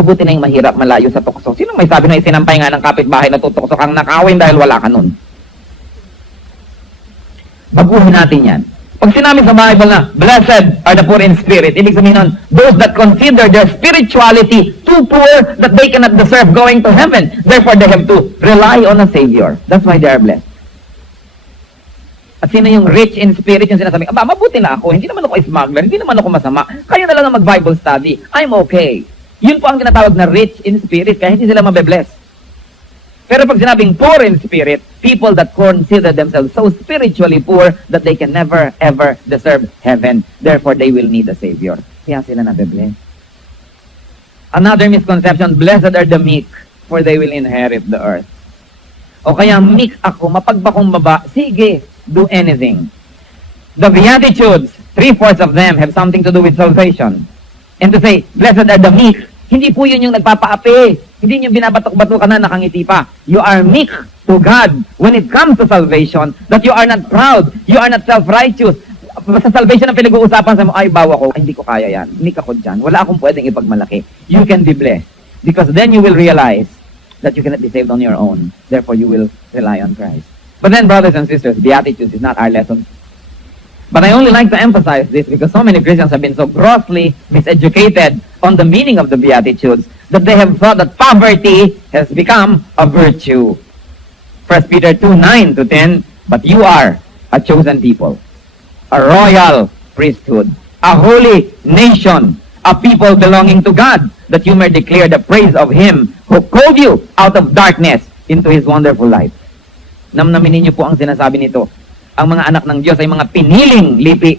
Mabuti na yung mahirap, malayo sa tukso. Sino may sabi na isinampay nga ng kapitbahay na tutukso kang nakawin dahil wala ka nun? Baguhin natin yan. Pag sinabi sa Bible na, blessed are the poor in spirit, ibig sabihin nun, those that consider their spirituality too poor that they cannot deserve going to heaven. Therefore, they have to rely on a Savior. That's why they are blessed. At sino yung rich in spirit, yung sinasabi, aba, mabuti na ako, hindi naman ako smuggler, hindi naman ako masama, kayo na lang ang mag-Bible study, I'm okay. Yun po ang tinatawag na rich in spirit, kaya hindi sila mabe-bless. Pero pag sinabing poor in spirit, people that consider themselves so spiritually poor that they can never, ever deserve heaven. Therefore, they will need a Savior. Kaya sila nabe-bless. Another misconception, blessed are the meek, for they will inherit the earth. O kaya, meek ako, mapagpakumbaba, sige, do anything. The Beatitudes, 3/4 of them have something to do with salvation. And to say, blessed are the meek, hindi po yun yung nagpapaapi. Hindi yung binabatok-batok ka na nakangiti pa. You are meek to God when it comes to salvation, that you are not proud, you are not self-righteous. Sa salvation ang pinag-uusapan sa mo, ay, bawa ko, ay, hindi ko kaya yan. Meek ako dyan. Wala akong pwedeng ipagmalaki. You can be blessed. Because then you will realize that you cannot be saved on your own. Therefore, you will rely on Christ. But then, brothers and sisters, Beatitudes is not our lesson. But I only like to emphasize this because so many Christians have been so grossly miseducated on the meaning of the Beatitudes that they have thought that poverty has become a virtue. 1 Peter 2:9-10, but you are a chosen people, a royal priesthood, a holy nation, a people belonging to God, that you may declare the praise of Him who called you out of darkness into His wonderful light. Namnamin ninyo po ang sinasabi nito. Ang mga anak ng Diyos ay mga piniling lipi,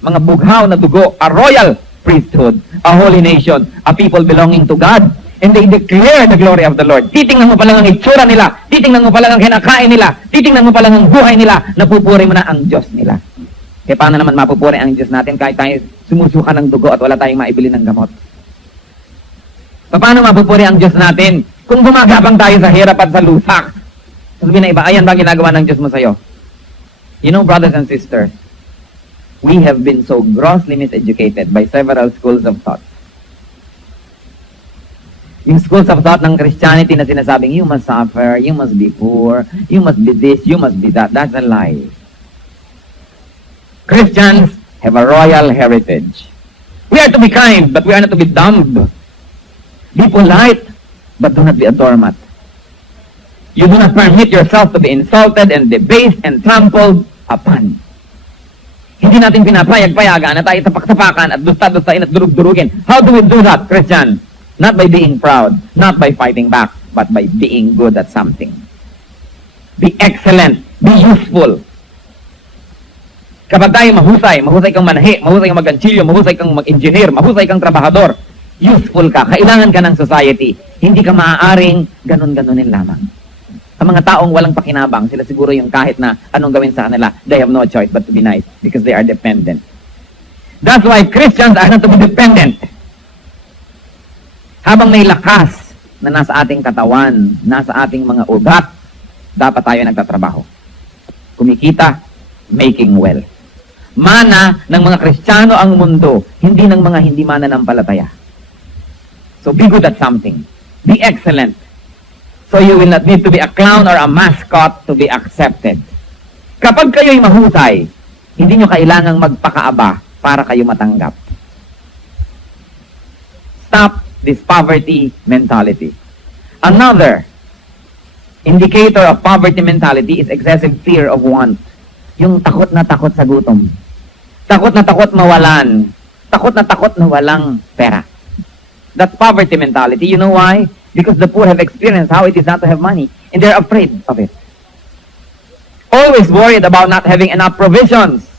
mga bughaw na dugo, a royal priesthood, a holy nation, a people belonging to God, and they declare the glory of the Lord. Titingnan mo pa lang ang itsura nila, titingnan mo pa lang ang kinakain nila, titingnan mo pa lang ang buhay nila, napupuri mo na ang Diyos nila. Kaya paano naman mapupuri ang Diyos natin kahit tayo sumusuka ng dugo at wala tayong maibili ng gamot? Paano mapupuri ang Diyos natin kung gumagapang tayo sa hirap at sa lusak? Sabi na iba, ayan ba ginagawa ng Diyos mo sa'yo? You know, brothers and sisters, we have been so grossly miseducated by several schools of thought. Yung schools of thought ng Christianity na sinasabing, you must suffer, you must be poor, you must be this, you must be that. That's a lie. Christians have a royal heritage. We are to be kind, but we are not to be dumb. Be polite, but do not be a doormat. You do not permit yourself to be insulted and debased and trampled upon. Hindi natin pinapayag-payagaan na tayo tapak-tapakan at dusta-dustain at durug-durugin. How do we do that, Christian? Not by being proud, not by fighting back, but by being good at something. Be excellent, be useful. Kapag tayo mahusay kang manahi, mahusay kang mag-ganchilyo, mahusay kang mag-engineer, mahusay kang trabahador, useful ka, kailangan ka ng society. Hindi ka maaaring ganun-ganunin lamang. Ang mga taong walang pakinabang, sila siguro yung kahit na anong gawin sa kanila, they have no choice but to be nice because they are dependent. That's why Christians are not to be dependent. Habang may lakas na nasa ating katawan, nasa ating mga ugat, dapat tayo nagtatrabaho. Kumikita, making wealth. Mana ng mga Kristiyano ang mundo, hindi ng mga hindi mananampalataya. So be good at something. Be excellent. So you will not need to be a clown or a mascot to be accepted. Kapag kayo'y mahusay, hindi nyo kailangang magpakaaba para kayo matanggap. Stop this poverty mentality. Another indicator of poverty mentality is excessive fear of want. Yung takot na takot sa gutom. Takot na takot mawalan. Takot na takot na walang pera. That's poverty mentality. You know why? Because the poor have experienced how it is not to have money, and they're afraid of it. Always worried about not having enough provisions.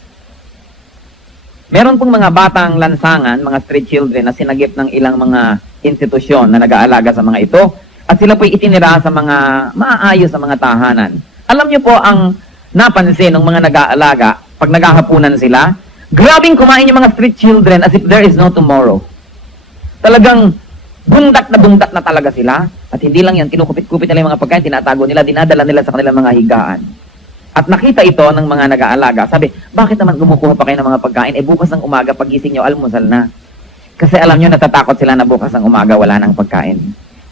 Meron pong mga batang lansangan, mga street children, na sinagip ng ilang mga institusyon na nag-aalaga sa mga ito, at sila po'y itinira sa mga maayos sa mga tahanan. Alam niyo po ang napansin ng mga nag-aalaga, pag naghahapunan sila, grabing kumain yung mga street children as if there is no tomorrow. Talagang bundak na talaga sila. At hindi lang yan, kinukupit-kupit nila yung mga pagkain, tinatago nila, dinadala nila sa kanilang mga higaan. At nakita ito ng mga nag-aalaga. Sabi, bakit naman gumukuha pa kayo ng mga pagkain? Eh bukas ng umaga, pagising nyo, almusal na. Kasi alam nyo, natatakot sila na bukas ng umaga wala ng pagkain.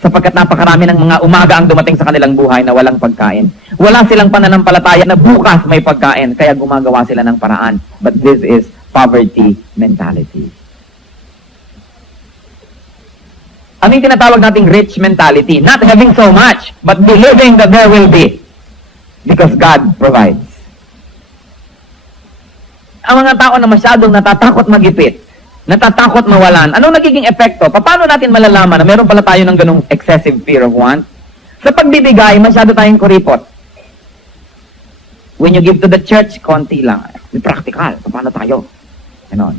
Sapagkat napakarami ng mga umaga ang dumating sa kanilang buhay na walang pagkain. Wala silang pananampalataya na bukas may pagkain, kaya gumagawa sila ng paraan. But this is poverty mentality. Ano yung tinatawag nating rich mentality? Not having so much, but believing that there will be. Because God provides. Ang mga tao na masyadong natatakot magipit, natatakot mawalan, anong nagiging epekto? Paano natin malalaman na meron pala tayo ng ganong excessive fear of want? Sa pagbibigay, masyado tayong kuripot. When you give to the church, konti lang. Practical. Paano tayo? Ganon.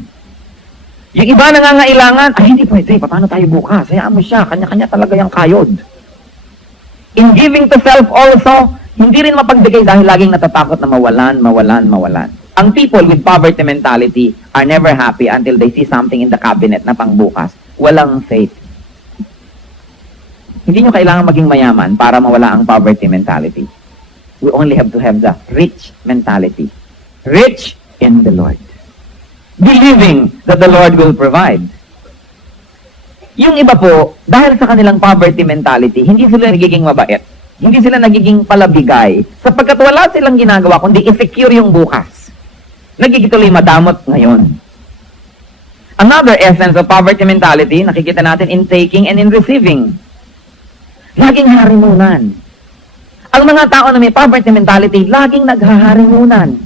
Yung iba nangangailangan, ay hindi pwede, paano tayo bukas? Hayaan mo siya, kanya-kanya talaga yung kayod. In giving to self also, hindi rin mapagbigay dahil laging natatakot na mawalan. Ang people with poverty mentality are never happy until they see something in the cabinet na pangbukas. Walang faith. Hindi nyo kailangan maging mayaman para mawala ang poverty mentality. We only have to have the rich mentality. Rich in the Lord. Believing that the Lord will provide. Yung iba po, dahil sa kanilang poverty mentality, hindi sila nagiging mabait. Hindi sila nagiging palabigay. Sapagkat wala silang ginagawa, kundi i-secure yung bukas. Nagigituloy madamot ngayon. Another essence of poverty mentality, nakikita natin in taking and in receiving. Laging harimunan. Ang mga tao na may poverty mentality, laging naghaharimunan.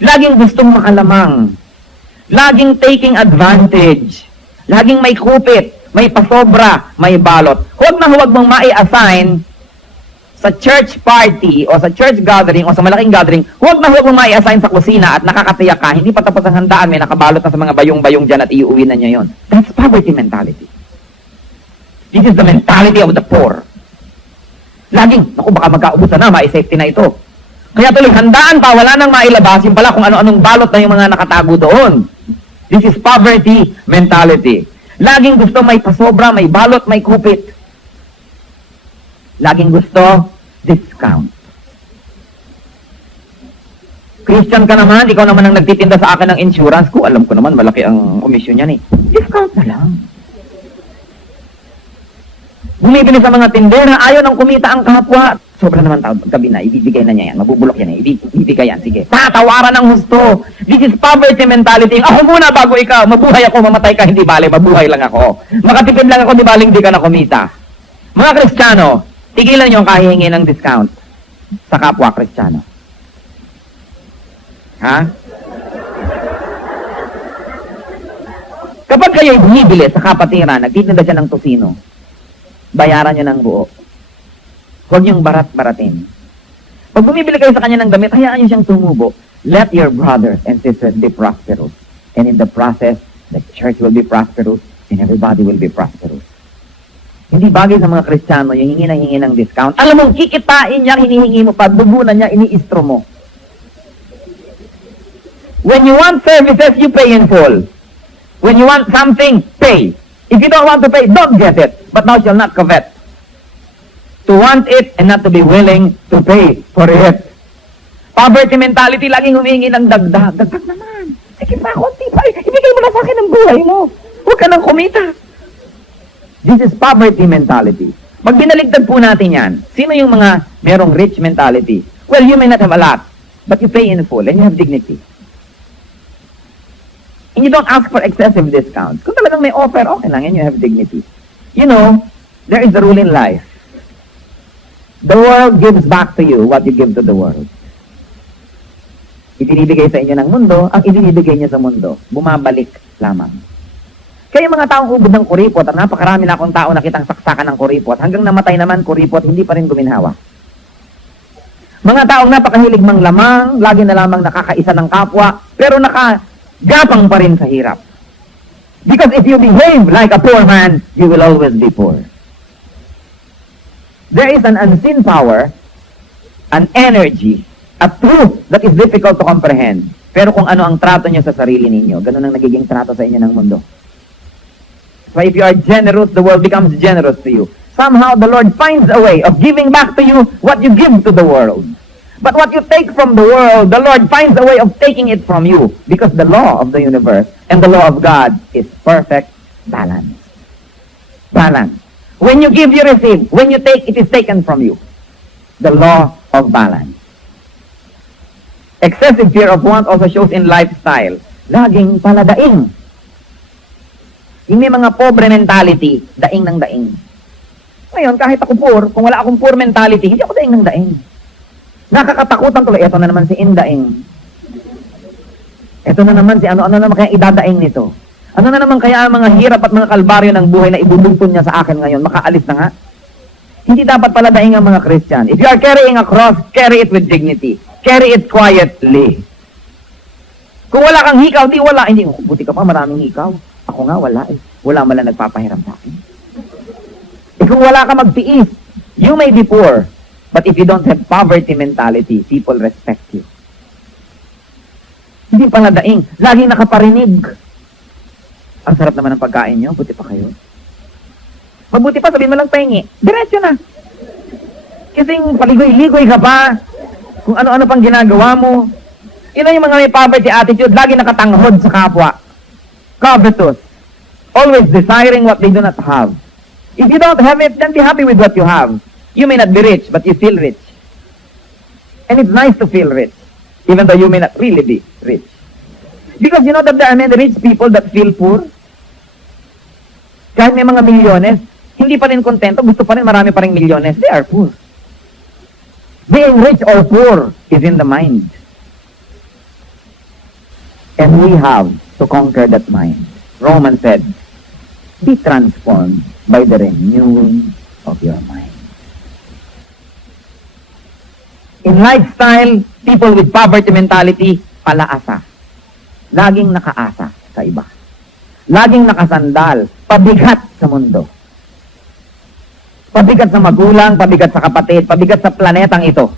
Laging gustong makalamang. Laging taking advantage. Laging may kupit, may pasobra, may balot. Huwag mong mai-assign sa church party o sa church gathering o sa malaking gathering, huwag mong mai-assign sa kusina at nakakatiyak ka, hindi pa tapos ang handaan, may nakabalot na sa mga bayong-bayong dyan at iuwi na niya yon. That's poverty mentality. This is the mentality of the poor. Laging, naku, baka magkaubusan na, mai-safety na ito. Kaya tuloy, handaan pa, wala nang mailabas, yung pala kung ano-anong balot na yung mga nakatago doon. This is poverty mentality. Laging gusto may pasobra, may balot, may kupit. Laging gusto discount. Christian ka naman, ikaw naman ang nagtitinda sa akin ng insurance ko. Alam ko naman, malaki ang komisyon niyan eh. Discount na lang. Bumibili sa mga tindera, ayaw nang kumita ang kapwa. Sobra naman tawag, gabi na, ibibigay na niya yan. Mabubulok yan eh, ibibigay yan, sige. Tatawaran ng husto. This is poverty mentality. Ako muna bago ikaw, mabuhay ako, mamatay ka, hindi bale, mabuhay lang ako. Makatipid lang ako, di bale, hindi ka na kumita. Mga Kristiyano, tigilan niyo ang kahihingi ng discount sa kapwa Kristiyano. Ha? Kapag kayo'y bumibili sa kapatiran, nagtitinda siya ng tosino, bayaran niyo ng buo. Huwag niyong barat-baratin. Pag bumibili kayo sa kanya ng damit, hayaan niyo siyang tumubo. Let your brothers and sisters be prosperous. And in the process, the church will be prosperous and everybody will be prosperous. Hindi bagay sa mga Kristiyano yung hingi ng discount. Alam mo, kikitain niya, hinihingi mo pa, dugunan niya, iniistro mo. When you want services, you pay in full. When you want something, pay. If you don't want to pay, don't get it. But thou shalt not covet. To want it and not to be willing to pay for it. Poverty mentality, laging humingi ng dagdag. Dagdag naman. Sige pa, konti pa. Ibigay mo na sa akin ang buhay mo. Huwag ka nang kumita. This is poverty mentality. Pag binaligtad po natin yan, sino yung mga merong rich mentality? Well, you may not have a lot, but you pay in full and you have dignity. And you don't ask for excessive discounts. Kung talagang may offer, okay lang, and you have dignity. You know, there is a rule in life. The world gives back to you what you give to the world. Ibinibigay sa inyo ng mundo, ang ibinibigay niya sa mundo, bumabalik lamang. Kaya mga taong ubod ng kuripot, at napakarami na akong tao nakitang saksakan ng kuripot, hanggang namatay naman kuripot, hindi pa rin guminhawa. Mga taong napakahilig manglamang, lagi na lamang nakakaisa ng kapwa, pero nakagapang pa rin sa hirap. Because if you behave like a poor man, you will always be poor. There is an unseen power, an energy, a truth that is difficult to comprehend. Pero kung ano ang trato niyo sa sarili ninyo, ganun ang nagiging trato sa inyo ng mundo. So if you are generous, the world becomes generous to you. Somehow the Lord finds a way of giving back to you what you give to the world. But what you take from the world, the Lord finds a way of taking it from you. Because the law of the universe and the law of God is perfect Balance. Balance. When you give, you receive. When you take, it is taken from you. The law of balance. Excessive fear of want also shows in lifestyle. Laging paladaing. Yung may mga pobre mentality, daing ng daing. Ngayon, kahit ako poor, kung wala akong poor mentality, hindi ako daing ng daing. Nakakatakutan tuloy. Ito na naman si Indaing. Ito na naman si ano naman kaya idadaing nito. Ano na naman kaya ang mga hirap at mga kalbaryo ng buhay na ibubugtong niya sa akin ngayon, makaalis na nga. Hindi dapat paladaing ang mga Christian. If you are carrying a cross, carry it with dignity. Carry it quietly. Kung wala kang hikaw, di wala. Hindi, buti ka pa, maraming hikaw. Ako nga, wala eh. Wala man lang nagpapahiram sa akin. Eh kung wala ka magtiis, you may be poor. But if you don't have poverty mentality, people respect you. Hindi paladaing. Laging nakaparinig. Ang sarap naman ng pagkain nyo, buti pa kayo. Mabuti pa, sabihin mo lang pahingi. Diretso na. Kasing paligoy-ligoy ka pa. Kung ano-ano pang ginagawa mo. Yun yung mga may poverty attitude, lagi nakatanghod sa kapwa. Covetous. Always desiring what they do not have. If you don't have it, then be happy with what you have. You may not be rich, but you feel rich. And it's nice to feel rich, even though you may not really be rich. Because you know that there are many rich people that feel poor. Kahit may mga milyones, hindi pa rin kontento, gusto pa rin marami pa rin milyones, they are poor. Being rich or poor is in the mind. And we have to conquer that mind. Romans said, be transformed by the renewing of your mind. In lifestyle, people with poverty mentality, palaasa. Laging nakaasa sa iba. Laging nakasandal, pabigat sa mundo. Pabigat sa magulang, pabigat sa kapatid, pabigat sa planetang ito.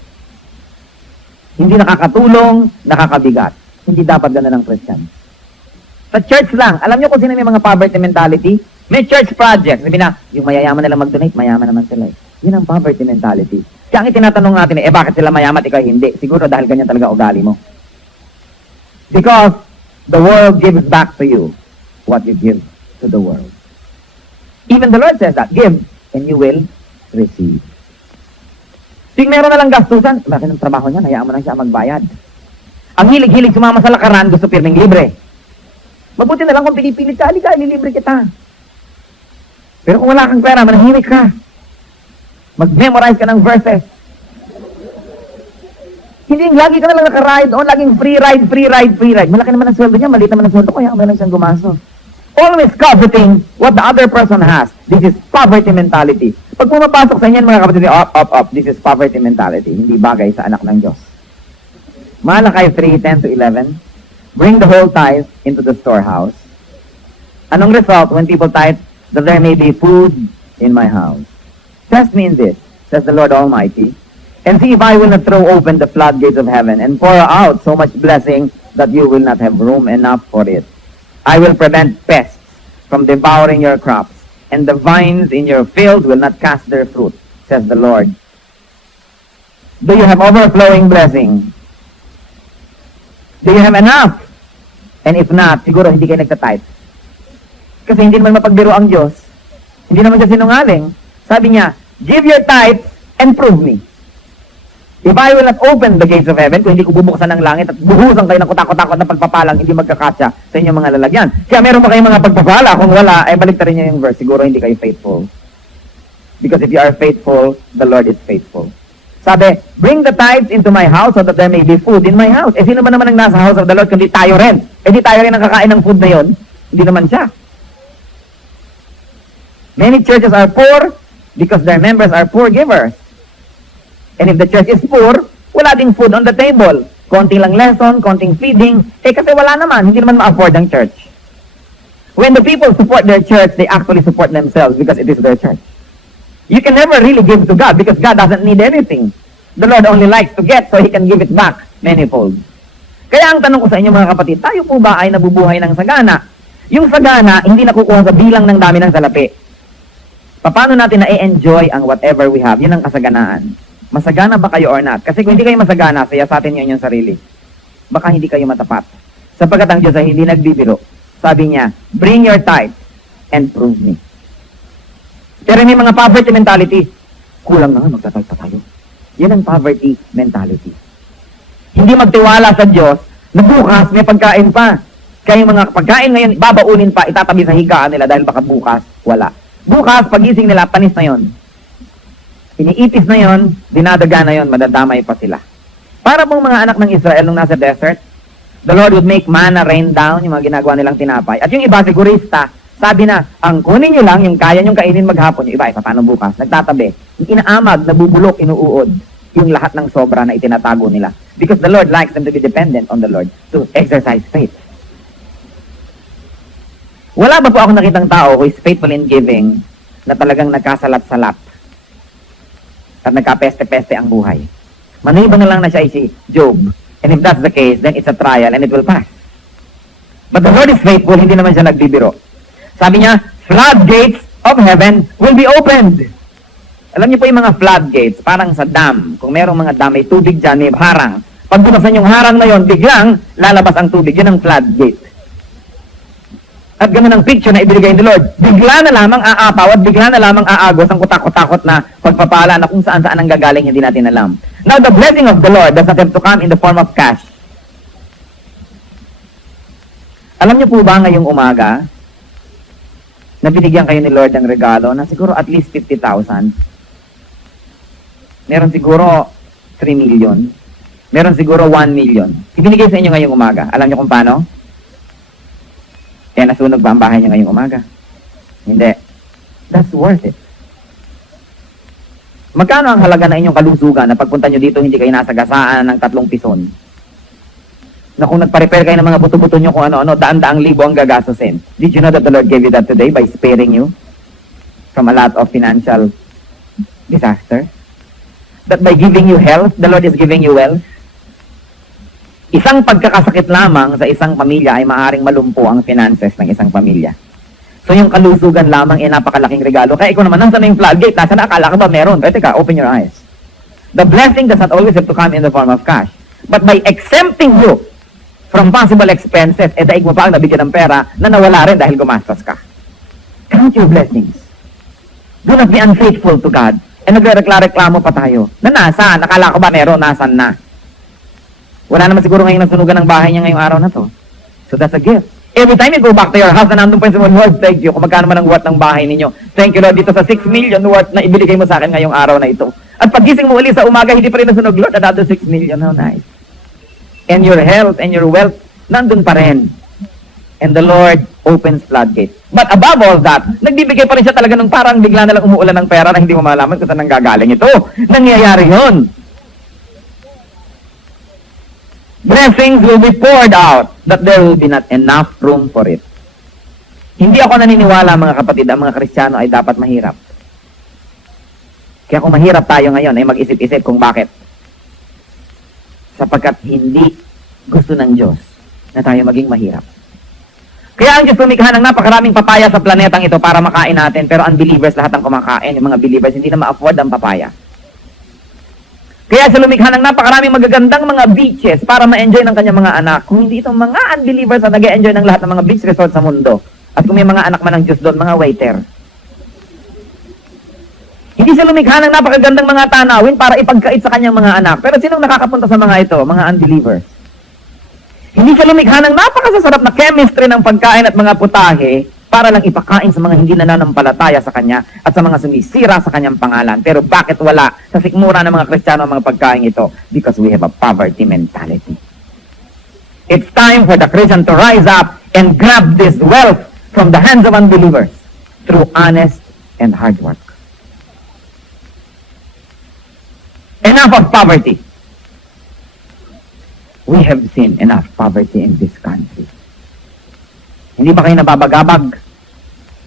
Hindi nakakatulong, nakakabigat. Hindi dapat gano'n ng Christian. Sa church lang, alam niyo kung sino may mga poverty mentality? May church project. Sabi na, yung mayayaman nila mag-donate, mayaman naman sila. Yun ang poverty mentality. Kaya ang itinatanong natin bakit sila mayaman at ikaw hindi? Siguro dahil ganyan talaga ugali mo. Because the world gives back to you what you give to the world. Even the Lord says that, give and you will receive. Ting meron na lang gastusan, bakit ang trabaho niya, hayaan mo lang siya magbayad. Ang hilig-hilig sumama sa lakaran, gusto pirming libre. Mabuti na lang kung pinipilit ka, halika, ililibre kita. Pero kung wala kang pera, manahimik ka. Mag-memorize ka ng verses. Hindi, lagi ka na lang naka-ride on, laging free ride, free ride, free ride. Malaki naman ang sweldo niya, maliit naman ang sweldo ko, kaya may lang siyang gumastos. Always coveting what the other person has. This is poverty mentality. Pag pumapasok sa inyo, mga kapatid, up. This is poverty mentality. Hindi bagay sa anak ng Diyos. Malakay 3:10-11. Bring the whole tithe into the storehouse. Anong result when people tithe? That there may be food in my house. Test me in this, says the Lord Almighty, and see if I will not throw open the floodgates of heaven and pour out so much blessing that you will not have room enough for it. I will prevent pests from devouring your crops, and the vines in your field will not cast their fruit, says the Lord. Do you have overflowing blessing? Do you have enough? And if not, siguro hindi kayo nagtatithe. Kasi hindi naman mapagbiro ang Diyos. Hindi naman siya sinungaling. Sabi niya, give your tithe and prove me. If I will not open the gates of heaven, kung hindi ko bubuksan ng langit at buhusan kayo ng kutakot-takot na pagpapalang, hindi magkakasya sa inyong mga lalagyan. Kaya meron pa kayong mga pagpapala. Kung wala, ay balik rin niyo yung verse. Siguro hindi kayo faithful. Because if you are faithful, the Lord is faithful. Sabi, bring the tithes into my house so that there may be food in my house. Eh, sino ba naman ang nasa house of the Lord kundi tayo rin? Eh, di tayo rin ang kakain ng food na yon? Hindi naman siya. Many churches are poor because their members are poor givers. And if the church is poor, wala ding food on the table. Konting lang lesson, konting feeding. Eh, kasi wala naman. Hindi naman ma-afford ang church. When the people support their church, they actually support themselves because it is their church. You can never really give to God because God doesn't need anything. The Lord only likes to get so He can give it back manifold. Kaya ang tanong ko sa inyo mga kapatid, tayo po ba ay nabubuhay ng sagana? Yung sagana, hindi nakukuha sa bilang ng dami ng salapi. Paano natin na-enjoy ang whatever we have? Yun ang kasaganaan. Masagana ba kayo or not? Kasi kung hindi kayo masagana, saya sa atin nyo inyong sarili. Baka hindi kayo matapat. Sapagkat ang Diyos ay hindi nagbibiro. Sabi niya, bring your tithe and prove me. Pero may mga poverty mentality, kulang na nga, magtatay pa tayo. Yan ang poverty mentality. Hindi magtiwala sa Diyos na bukas may pagkain pa. Kaya yung mga pagkain ngayon, babaunin pa, itatabi sa higaan nila dahil baka bukas, wala. Bukas, pagising nila, panis na yon. Iniitis na yon, dinadaga na yon, madadamay pa sila. Para pong mga anak ng Israel nung nasa desert, the Lord would make manna rain down, yung mga ginagawa nilang tinapay. At yung iba, sigurista, sabi na, ang kunin nyo lang, yung kaya nyong kainin maghapon, yung iba, paano bukas? Nagtatabi. Yung inaamag, nabubulok, inuuod, yung lahat ng sobra na itinatago nila. Because the Lord likes them to be dependent on the Lord to exercise faith. Wala ba po ako nakitang tao who is faithful in giving na talagang nagkasalat-salat at nagkapeste-peste ang buhay? Maniba na lang na siya ay si Job. And if that's the case, then it's a trial and it will pass. But the Lord is faithful, hindi naman siya nagbibiro. Sabi niya, floodgates of heaven will be opened. Alam niyo po yung mga floodgates, parang sa dam. Kung merong mga dam, may tubig dyan, may harang. Pag bunasan yung harang na yon, biglang lalabas ang tubig. Yan ang floodgate. At ganun ang picture na ibigay ni Lord. Bigla na lamang aapaw at bigla na lamang aagos ang kutakot-takot na pagpapala na kung saan-saan ang gagaling, hindi natin alam. Now, the blessing of the Lord does not have to come in the form of cash. Alam niyo po ba ngayong umaga, na binigyan kayo ni Lord ng regalo na siguro at least 50,000? Meron siguro 3 million. Meron siguro 1 million. Ibinigay sa inyo ngayong umaga. Alam niyo kung paano? Kaya nasunog ba ang bahay niya ngayong umaga? Hindi. That's worth it. Magkano ang halaga na inyong kalusugan na pagpunta nyo dito hindi kayo nasagasaan ng 3 pison? Na kung nagpa-repair kayo ng mga buto-buto nyo kung ano-ano, daan-daang libo ang gagastusin. Did you know that the Lord gave you that today by sparing you from a lot of financial disaster? That by giving you health, the Lord is giving you wealth? Isang pagkakasakit lamang sa isang pamilya ay maaring malumpo ang finances ng isang pamilya. So yung kalusugan lamang ay napakalaking regalo. Kaya ikaw naman, nasa na yung floodgate? Nasa na? Akala ka ba meron? Pero teka, open your eyes. The blessing does not always have to come in the form of cash. But by exempting you from possible expenses, daig mo pa ang nabigyan ng pera na nawala rin dahil gumastos ka. Count your blessings. Do not be unfaithful to God. And nagre-reklamo pa tayo. Na nasaan? Akala ko ba meron? Nasaan na? Wala naman siguro ngayon nasunugan ng bahay niya ngayong araw na to. So that's a gift. Every time you go back to your house na nandun pa yung Lord, thank you. Kung magkano man ang worth ng bahay ninyo. Thank you, Lord, dito sa 6 million worth na ibigay mo sa akin ngayong araw na ito. At pagising mo uli sa umaga, hindi pa rin nasunog, Lord, another 6 million. How nice. And your health and your wealth, nandun pa rin. And the Lord opens floodgates. But above all that, nagbibigay pa rin siya talaga ng parang bigla na lang umuulan ng pera na hindi mo malaman kung saan nanggagaling ito. Nangyayari yon. Blessings will be poured out, but there will be not enough room for it. Hindi ako naniniwala, mga kapatid, ang mga Kristiyano ay dapat mahirap. Kaya kung mahirap tayo ngayon, ay mag-isip-isip kung bakit. Sapagkat hindi gusto ng Diyos na tayo maging mahirap. Kaya ang Diyos lumikha ng napakaraming papaya sa planetang ito para makain natin, pero unbelievers lahat ang kumakain. Yung mga believers hindi na ma-afford ang papaya. Kaya siya lumikha ng napakaraming magagandang mga beaches para ma-enjoy ng kanyang mga anak. Kung hindi itong mga unbelievers na nag-enjoy ng lahat ng mga beach resort sa mundo. At kung may mga anak man ng Diyos doon, mga waiter. Hindi siya lumikha ng napakagandang mga tanawin para ipagkait sa kanyang mga anak. Pero sinong nakakapunta sa mga ito? Mga unbelievers. Hindi siya lumikha ng napakasasarap na chemistry ng pagkain at mga putahe para lang ipakain sa mga hindi nananampalataya sa kanya at sa mga sumisira sa kanyang pangalan. Pero bakit wala sa sikmura ng mga Kristiyano ang mga pagkain ito? Because we have a poverty mentality. It's time for the Christian to rise up and grab this wealth from the hands of unbelievers through honest and hard work. Enough of poverty. We have seen enough poverty in this country. Hindi ba kayo nababagabag?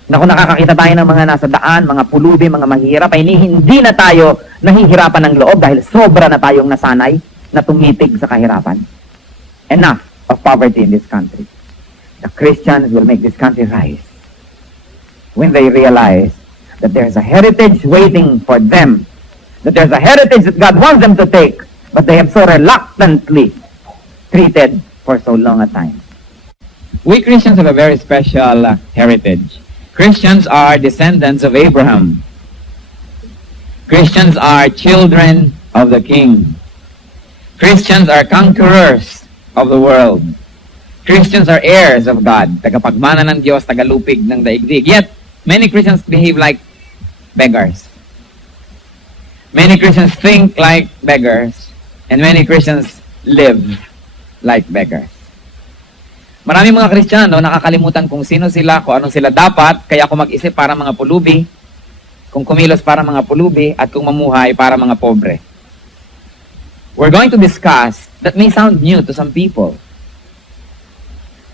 Na kung nakakakita tayo ng mga nasa daan, mga pulubi, mga mahirap, ay hindi na tayo nahihirapan ng loob dahil sobra na tayong nasanay na tumitig sa kahirapan. Enough of poverty in this country. The Christians will make this country rise when they realize that there's a heritage waiting for them, that there's a heritage that God wants them to take, but they have so reluctantly treated for so long a time. We Christians have a very special heritage. Christians are descendants of Abraham. Christians are children of the King. Christians are conquerors of the world. Christians are heirs of God, tagapagmana ng Diyos, tagalupig ng daigdig. Yet, many Christians behave like beggars. Many Christians think like beggars, and many Christians live like beggars. Maraming mga Kristiyano nakakalimutan kung sino sila, kung ano sila dapat, kaya kung mag-isip para mga pulubi, kung kumilos para mga pulubi, at kung mamuhay para mga pobre. We're going to discuss, that may sound new to some people,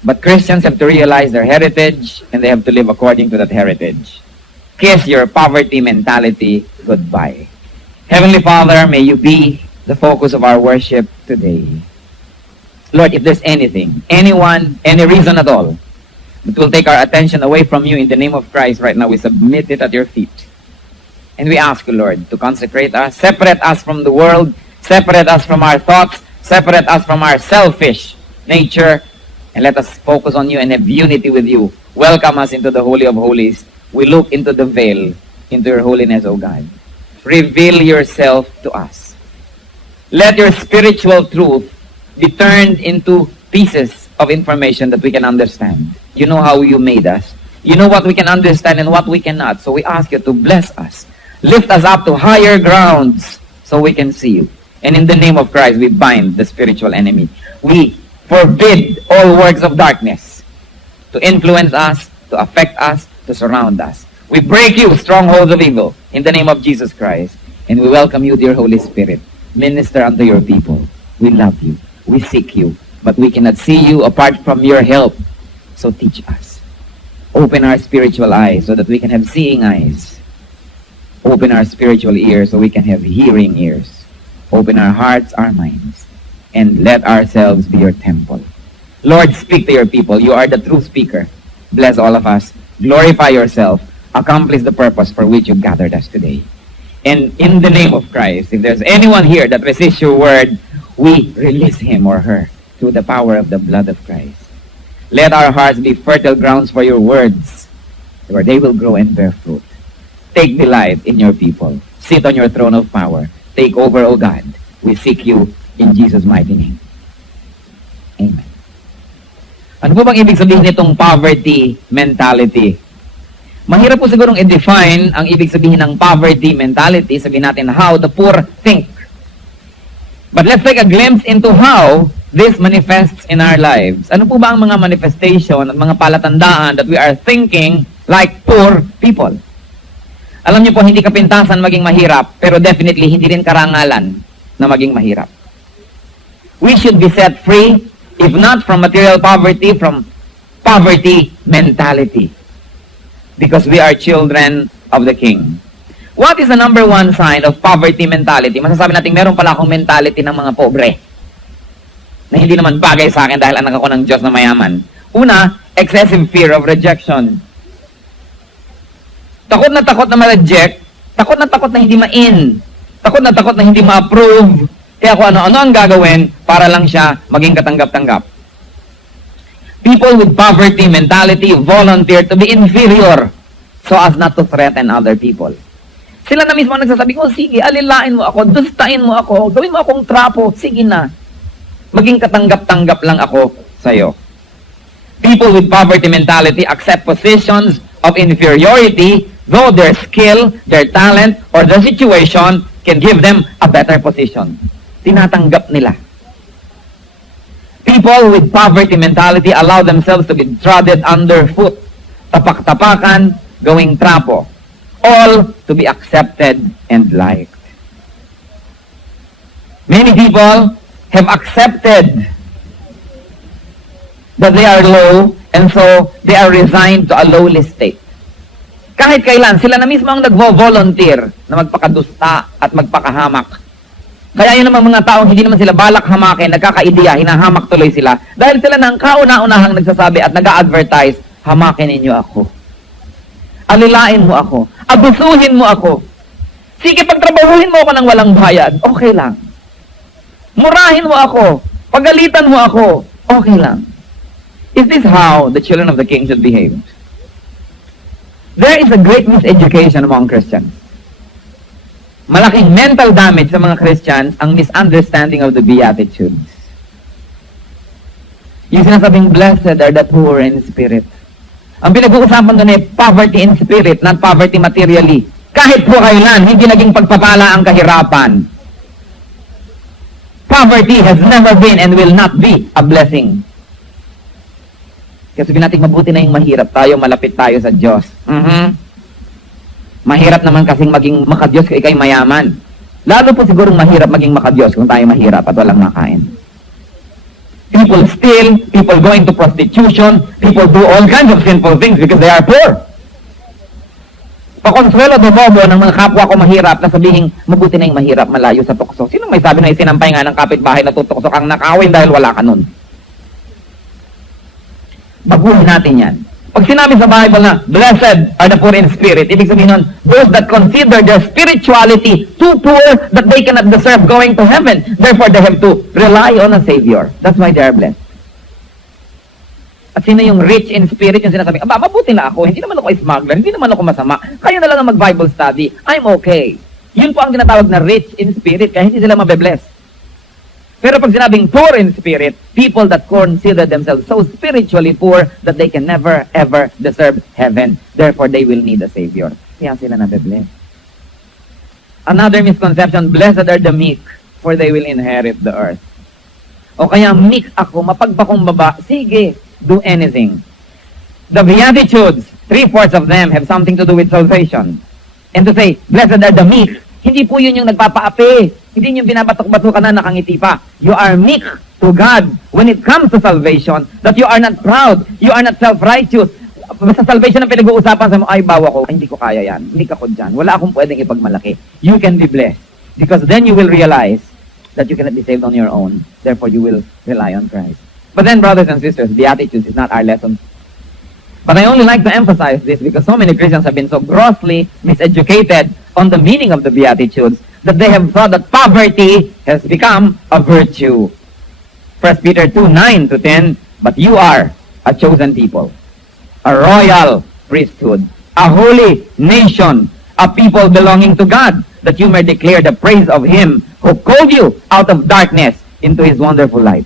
but Christians have to realize their heritage, and they have to live according to that heritage. Kiss your poverty mentality goodbye. Heavenly Father, may you be the focus of our worship today. Lord, if there's anything, anyone, any reason at all, that will take our attention away from you, in the name of Christ, right now we submit it at your feet. And we ask you, Lord, to consecrate us, separate us from the world, separate us from our thoughts, separate us from our selfish nature, and let us focus on you and have unity with you. Welcome us into the Holy of Holies. We look into the veil, into your holiness, O God. Reveal yourself to us. Let your spiritual truth be turned into pieces of information that we can understand. You know how you made us. You know what we can understand and what we cannot. So we ask you to bless us. Lift us up to higher grounds so we can see you. And in the name of Christ, we bind the spiritual enemy. We forbid all works of darkness to influence us, to affect us, to surround us. We break you, strongholds of evil, in the name of Jesus Christ. And we welcome you, dear Holy Spirit. Minister unto your people. We love you. We seek you. But we cannot see you apart from your help. So teach us. Open our spiritual eyes so that we can have seeing eyes. Open our spiritual ears so we can have hearing ears. Open our hearts, our minds. And let ourselves be your temple. Lord, speak to your people. You are the true speaker. Bless all of us. Glorify yourself. Accomplish the purpose for which you gathered us today. And in the name of Christ, if there's anyone here that resists your word, we release him or her through the power of the blood of Christ. Let our hearts be fertile grounds for your words, where they will grow and bear fruit. Take delight in your people. Sit on your throne of power. Take over, O God. We seek you in Jesus' mighty name. Amen. Ano po bang ibig sabihin nitong poverty mentality? Mahirap po sigurong i-define ang ibig sabihin ng poverty mentality. Sabihin natin how the poor think. But let's take a glimpse into how this manifests in our lives. Ano po ba ang mga manifestation at mga palatandaan that we are thinking like poor people? Alam niyo po, hindi kapintasan maging mahirap, pero definitely hindi rin karangalan na maging mahirap. We should be set free, if not from material poverty, from poverty mentality. Because we are children of the King. What is the number one sign of poverty mentality? Masasabi natin, meron pala akong mentality ng mga pobre na hindi naman bagay sa akin dahil anak ako ng Diyos na mayaman. Una, excessive fear of rejection. Takot na ma-reject, takot na hindi ma-in, takot na hindi ma-approve, kaya kung ano-ano ang gagawin para lang siya maging katanggap-tanggap. People with poverty mentality volunteer to be inferior so as not to threaten other people. Sila na mismo nagsasabi ko, sige, alilain mo ako, dustain mo ako, gawin mo akong trapo, sige na. Maging katanggap-tanggap lang ako sa'yo. People with poverty mentality accept positions of inferiority though their skill, their talent, or their situation can give them a better position. Tinatanggap nila. People with poverty mentality allow themselves to be trodden underfoot, tapak-tapakan, gawing trapo, all to be accepted and liked. Many people have accepted that they are low, and so they are resigned to a lowly state. Kahit kailan, sila na mismo ang nagvo-volunteer na magpakadusta at magpakahamak. Kaya yun naman mga taong hindi naman sila balak hamakin, nagkakaideya, hinahamak tuloy sila. Dahil sila nang kauna-unahang nagsasabi at nag-a-advertise, hamakin ninyo ako. Alilain mo ako. Abusuhin mo ako. Sige, pagtrabahuhin mo ako ng walang bayad, okay lang. Murahin mo ako. Pagalitan mo ako, okay lang. Is this how the children of the King should behave? There is a great miseducation among Christians. Malaking mental damage sa mga Christians ang misunderstanding of the Beatitudes. Yung sinasabing, blessed are the poor in spirit. Ang pinag-uusapan doon ay poverty in spirit, not poverty materially. Kahit po kailan, hindi naging pagpapala ang kahirapan. Poverty has never been and will not be a blessing. Kasi natin mabuti na yung mahirap tayo, malapit tayo sa Diyos. Mahirap naman kasing maging makadiyos kung ikay mayaman. Lalo po sigurong mahirap maging makadiyos kung tayo mahirap at walang makain. People steal, people go into prostitution, people do all kinds of sinful things because they are poor. Pakonsuelo do bobo ng mga kapwa ko mahirap na sabihin, mabuti na yung mahirap malayo sa tukso. Sino may sabi na isinampay nga ng kapitbahay na tutukso kang nakawin dahil wala ka nun? Baguhin natin yan. Pag sinabi sa Bible na, blessed are the poor in spirit, ibig sabihin nun, those that consider their spirituality too poor that they cannot deserve going to heaven. Therefore, they have to rely on a Savior. That's why they are blessed. At sino yung rich in spirit, yung sinasabi, mabuti na ako, hindi naman ako smuggler, hindi naman ako masama, kayo na lang ang mag-Bible study, I'm okay. Yun po ang tinatawag na rich in spirit, kaya hindi sila mabe-bless. Pero pag sinabing poor in spirit, people that consider themselves so spiritually poor that they can never, ever deserve heaven. Therefore, they will need a Savior. Kaya sila nabe-bless. Another misconception, blessed are the meek, for they will inherit the earth. O kaya, meek ako, mapagpakumbaba, sige, do anything. The Beatitudes, 3/4 of them have something to do with salvation. And to say, blessed are the meek, hindi po yun yung nagpapaapi. Hindi yung binabatok-bato ka na nakangiti pa. You are meek to God when it comes to salvation, that you are not proud, you are not self-righteous. Basta salvation ang pinag-uusapan sa mo, ay bawa ko, ay, hindi ko kaya yan, hindi ka ko dyan, wala akong pwedeng ipagmalaki. You can be blessed. Because then you will realize that you cannot be saved on your own. Therefore, you will rely on Christ. But then, brothers and sisters, Beatitudes is not our lesson. But I only like to emphasize this because so many Christians have been so grossly miseducated on the meaning of the Beatitudes that they have thought that poverty has become a virtue. 1 Peter 2:9-10, but you are a chosen people, a royal priesthood, a holy nation, a people belonging to God, that you may declare the praise of Him who called you out of darkness into His wonderful light.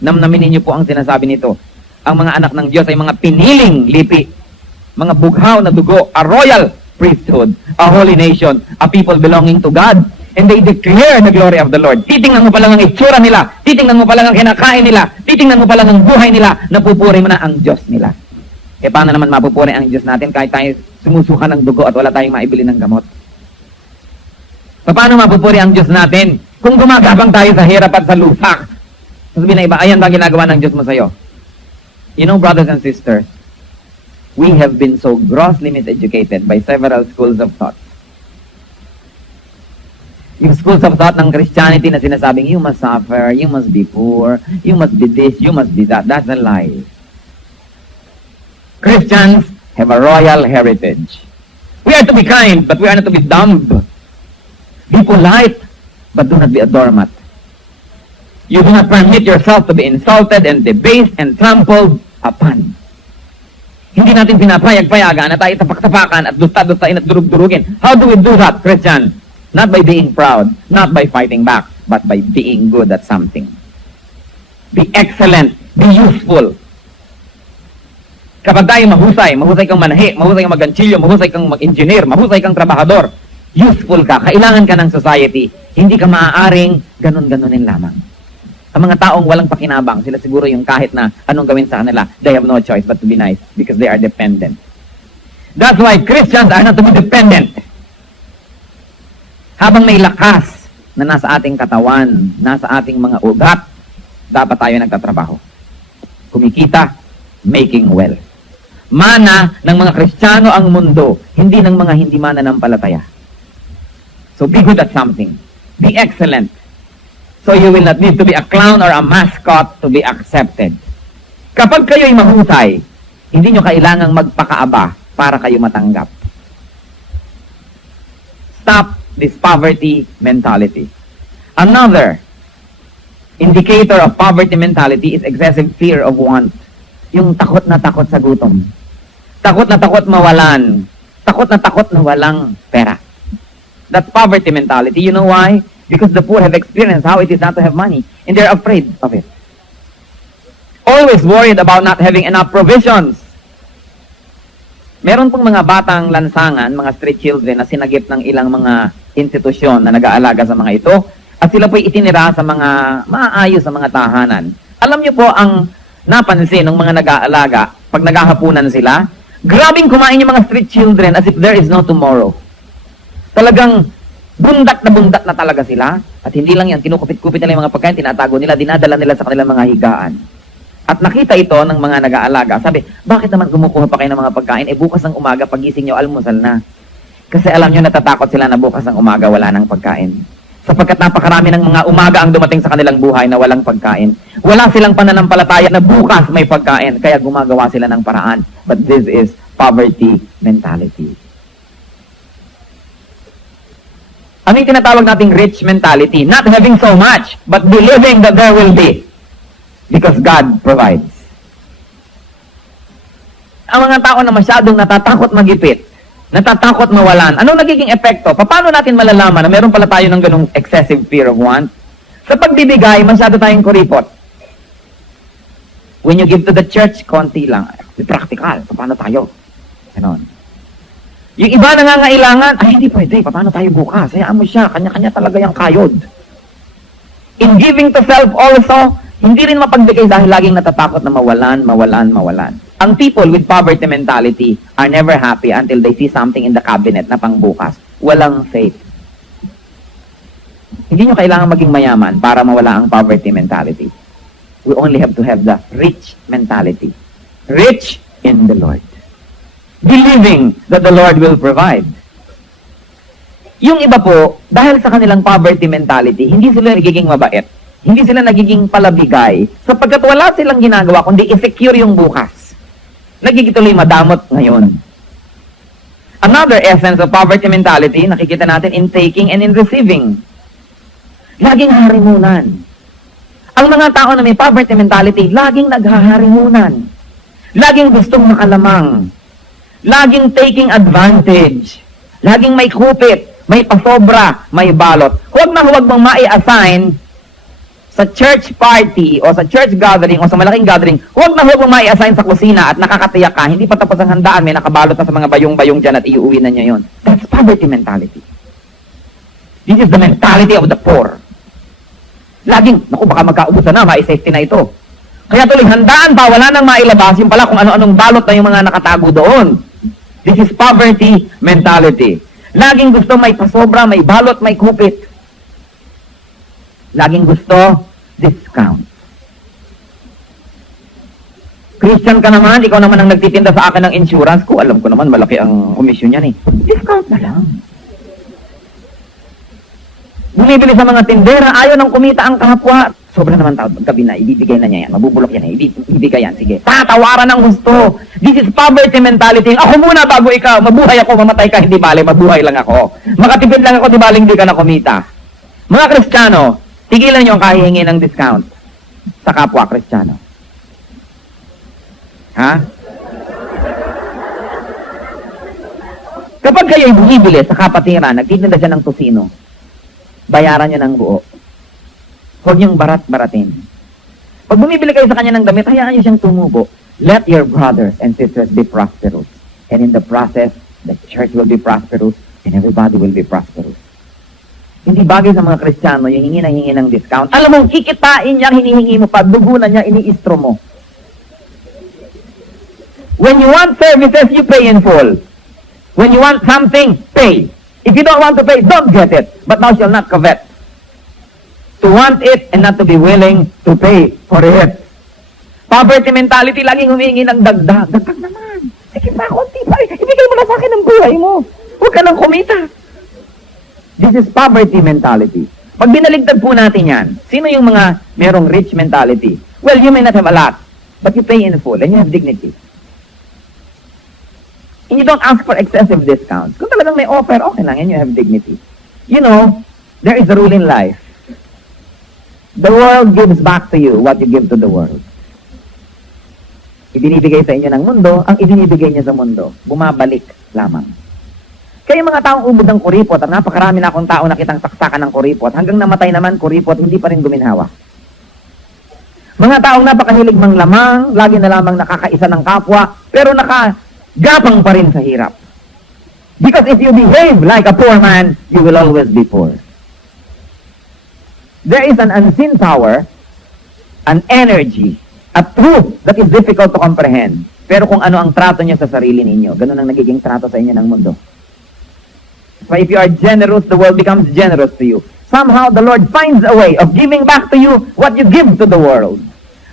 Namnamin niyo po ang sinasabi nito. Ang mga anak ng Diyos ay mga piniling lipi, mga bughaw na dugo, a royal priesthood, a holy nation, a people belonging to God, and they declare the glory of the Lord. Titingnan mo pa lang ang itsura nila, titingnan mo pa lang ang kinakain nila, titingnan mo pa lang ang buhay nila, napupuri mo na ang Diyos nila. E paano naman mapupuri ang Diyos natin kahit tayo sumusuka ng dugo at wala tayong maibili ng gamot? Paano mapupuri ang Diyos natin kung gumagabang tayo sa hirap at sa lusak? Sabihin na iba, ayan ba ginagawa ng Diyos mo sa'yo? You know, brothers and sisters, we have been so grossly miseducated by several schools of thought. Yung schools of thought ng Christianity na sinasabing, you must suffer, you must be poor, you must be this, you must be that. That's a lie. Christians have a royal heritage. We are to be kind, but we are not to be dumb. Be polite, but do not be a doormat. You do not permit yourself to be insulted and debased and trampled upon. Hindi natin pinapayag-payagan na tayo tapak-tapakan at dusta-dustain at durug-durugin. How do we do that, Christian? Not by being proud, not by fighting back, but by being good at something. Be excellent, be useful. Kapag tayo mahusay kang manahi, mahusay kang mag-ganchilyo, mahusay kang mag-engineer, mahusay kang trabahador, useful ka, kailangan ka ng society, hindi ka maaaring ganun-ganunin lamang. Ang mga taong walang pakinabang, sila siguro yung kahit na anong gawin sa kanila, they have no choice but to be nice because they are dependent. That's why Christians are not to be dependent. Habang may lakas na nasa ating katawan, nasa ating mga ugat, dapat tayo nagtatrabaho. Kumikita, making wealth. Mana ng mga Kristiyano ang mundo, hindi ng mga hindi mananampalataya. So be good at something. Be excellent. So you will not need to be a clown or a mascot to be accepted. Kapag kayo'y mahusay, hindi nyo kailangang magpakaaba para kayo matanggap. Stop this poverty mentality. Another indicator of poverty mentality is excessive fear of want. Yung takot na takot sa gutom. Takot na takot mawalan. Takot na walang pera. That's poverty mentality. You know why? Because the poor have experienced how it is not to have money, and they're afraid of it. Always worried about not having enough provisions. Meron pong mga batang lansangan, mga street children na sinagip ng ilang mga institusyon na nag-aalaga sa mga ito, at sila po'y itinira sa mga maayos sa mga tahanan. Alam niyo po ang napansin ng mga nag-aalaga, pag naghahapunan sila, grabing kumain yung mga street children as if there is no tomorrow. Talagang bundak na talaga sila, at hindi lang yan, kinukupit-kupit nila yung mga pagkain, tinatago nila, dinadala nila sa kanilang mga higaan. At nakita ito ng mga nag-aalaga. Sabi, bakit naman kumukuha pa kayo ng mga pagkain? Bukas ng umaga, pagising nyo, almusal na. Kasi alam nyo, natatakot sila na bukas ng umaga, wala ng pagkain. Sapagkat napakarami ng mga umaga ang dumating sa kanilang buhay na walang pagkain. Wala silang pananampalataya na bukas may pagkain. Kaya gumagawa sila ng paraan. But this is poverty mentality. Ano yung tinatawag nating rich mentality? Not having so much, but believing that there will be. Because God provides. Ang mga tao na masyadong natatakot magipit, natatakot mawalan, anong nagiging epekto? Paano natin malalaman na meron pala tayo ng ganung excessive fear of want? Sa pagbibigay, masyado tayong kuripot. When you give to the church, konti lang. Practical. Paano tayo? Ganon. Yung iba nangangailangan, ay hindi pwede. Paano tayo bukas? Hayaan mo siya. Kanya-kanya talaga yung kayod. In giving to self also, hindi rin mapagbigay dahil laging natatakot na mawalan. Ang people with poverty mentality are never happy until they see something in the cabinet na pangbukas. Walang faith. Hindi nyo kailangan maging mayaman para mawala ang poverty mentality. We only have to have the rich mentality. Rich in the Lord. Believing that the Lord will provide. Yung iba po, dahil sa kanilang poverty mentality, hindi sila nagiging mabait. Hindi sila nagiging palabigay sapagkat wala silang ginagawa kundi i-secure yung bukas. Nagiging tuloy madamot ngayon. Another essence of poverty mentality, nakikita natin in taking and in receiving. Laging harimunan. Ang mga tao na may poverty mentality, laging naghaharimunan. Laging gustong makalamang. Laging taking advantage. Laging may kupit, may pasobra, may balot. Huwag mong mai-assign sa church party o sa church gathering o sa malaking gathering, huwag mong mai-assign sa kusina at nakakatiyak ka, hindi pa tapos ang handaan, may nakabalot na sa mga bayong-bayong dyan at iuwi na niya yun. That's poverty mentality. This is the mentality of the poor. Laging, naku, baka magkaubusan na, mai-safety na ito. Kaya tuloy, handaan pa, wala nang mailabas, yung pala kung ano-anong balot na yung mga nakatago doon. This is poverty mentality. Laging gusto may pasobra, may balot, may kupit. Laging gusto, discount. Christian ka naman, ikaw naman ang nagtitinda sa akin ng insurance ko. Alam ko naman, malaki ang komisyon yan eh. Discount na lang. Bumibili sa mga tindera, ayaw nang kumita ang kapwa. Sobra naman tao, gabi na, ibibigay na niya yan. Mabubulok yan eh, ibibigay yan, sige. Tatawaran ng gusto. This is poverty mentality. Ako muna bago ikaw, mabuhay ako, mamatay ka, hindi bale, mabuhay lang ako. Makatipid lang ako, di bale, hindi ka na kumita. Mga Kristiyano, tigilan niyo ang kahihingi ng discount sa kapwa Kristiyano. Ha? Kapag kayo'y bumibili sa kapatiran, nagtitinda siya ng tosino, bayaran niyo ng buo. Huwag niyong barat-baratin. Pag bumibili kayo sa kanya ng damit, hayaan niyo siyang tumubo. Let your brothers and sisters be prosperous. And in the process, the church will be prosperous and everybody will be prosperous. Hindi bagay sa mga Kristiyano yung hingi ng discount. Alam mo, kikitain niya, hinihingi mo pa, dugunan niya, iniistro mo. When you want services, you pay in full. When you want something, pay. If you don't want to pay, don't get it. But thou shalt not covet. To want it and not to be willing to pay for it. Poverty mentality, laging humingi ng dagdag. Dagdag naman. Sige pa, konti pa. Ibigay mo na sa akin ang buhay mo. Huwag ka nang kumita. This is poverty mentality. Pag binaligtad po natin yan, sino yung mga merong rich mentality? Well, you may not have a lot, but you pay in full and you have dignity. And you don't ask for excessive discounts. Kung talagang may offer, okay lang, and you have dignity. You know, there is a rule in life. The world gives back to you what you give to the world. ibinibigay sa inyo ng mundo, ang ibinibigay niya sa mundo, bumabalik lamang. Kaya mga taong ubod ng kuripot, at napakarami na akong tao nakitang saksakan ng kuripot, hanggang namatay naman kuripot, hindi pa rin guminhawa. Mga taong napakahilig manglamang, lagi na lamang nakakaisa ng kapwa, pero nakagapang pa rin sa hirap. Because if you behave like a poor man, you will always be poor. There is an unseen power, an energy, a truth that is difficult to comprehend. Pero kung ano ang trato niya sa sarili ninyo, ganun ang nagiging trato sa inyo ng mundo. So if you are generous, the world becomes generous to you. Somehow the Lord finds a way of giving back to you what you give to the world.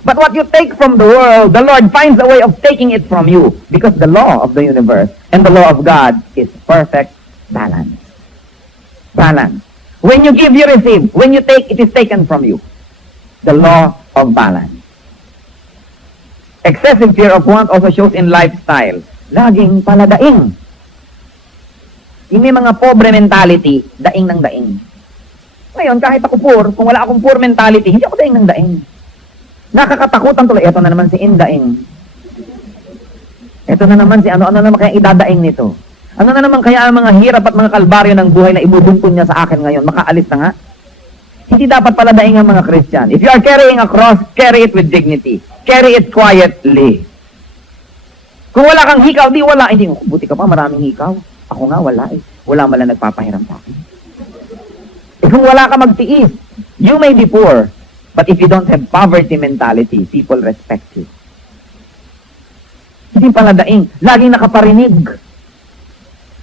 But what you take from the world, the Lord finds a way of taking it from you. Because the law of the universe and the law of God is perfect balance. Balance. When you give, you receive. When you take, it is taken from you. The law of balance. Excessive fear of want also shows in lifestyle. Laging paladaing. Yung may mga pobre mentality, daing ng daing. Ngayon, kahit ako poor, kung wala akong poor mentality, hindi ako daing ng daing. Nakakatakutan tuloy. Ito na naman si Indaing. Ito na naman si ano naman kaya idadaing nito. Ano na naman kaya ang mga hirap at mga kalbaryo ng buhay na ibubuntun niya sa akin ngayon, makaalis na nga. Hindi dapat pala daing ang mga Christian. If you are carrying a cross, carry it with dignity. Carry it quietly. Kung wala kang hikaw, di wala. Hindi, buti ka pa, maraming hikaw. Ako nga, wala eh. Wala man lang nagpapahiram sa akin. Eh kung wala ka magtiis, you may be poor, but if you don't have poverty mentality, people respect you. Hindi pala daing. Laging nakaparinig.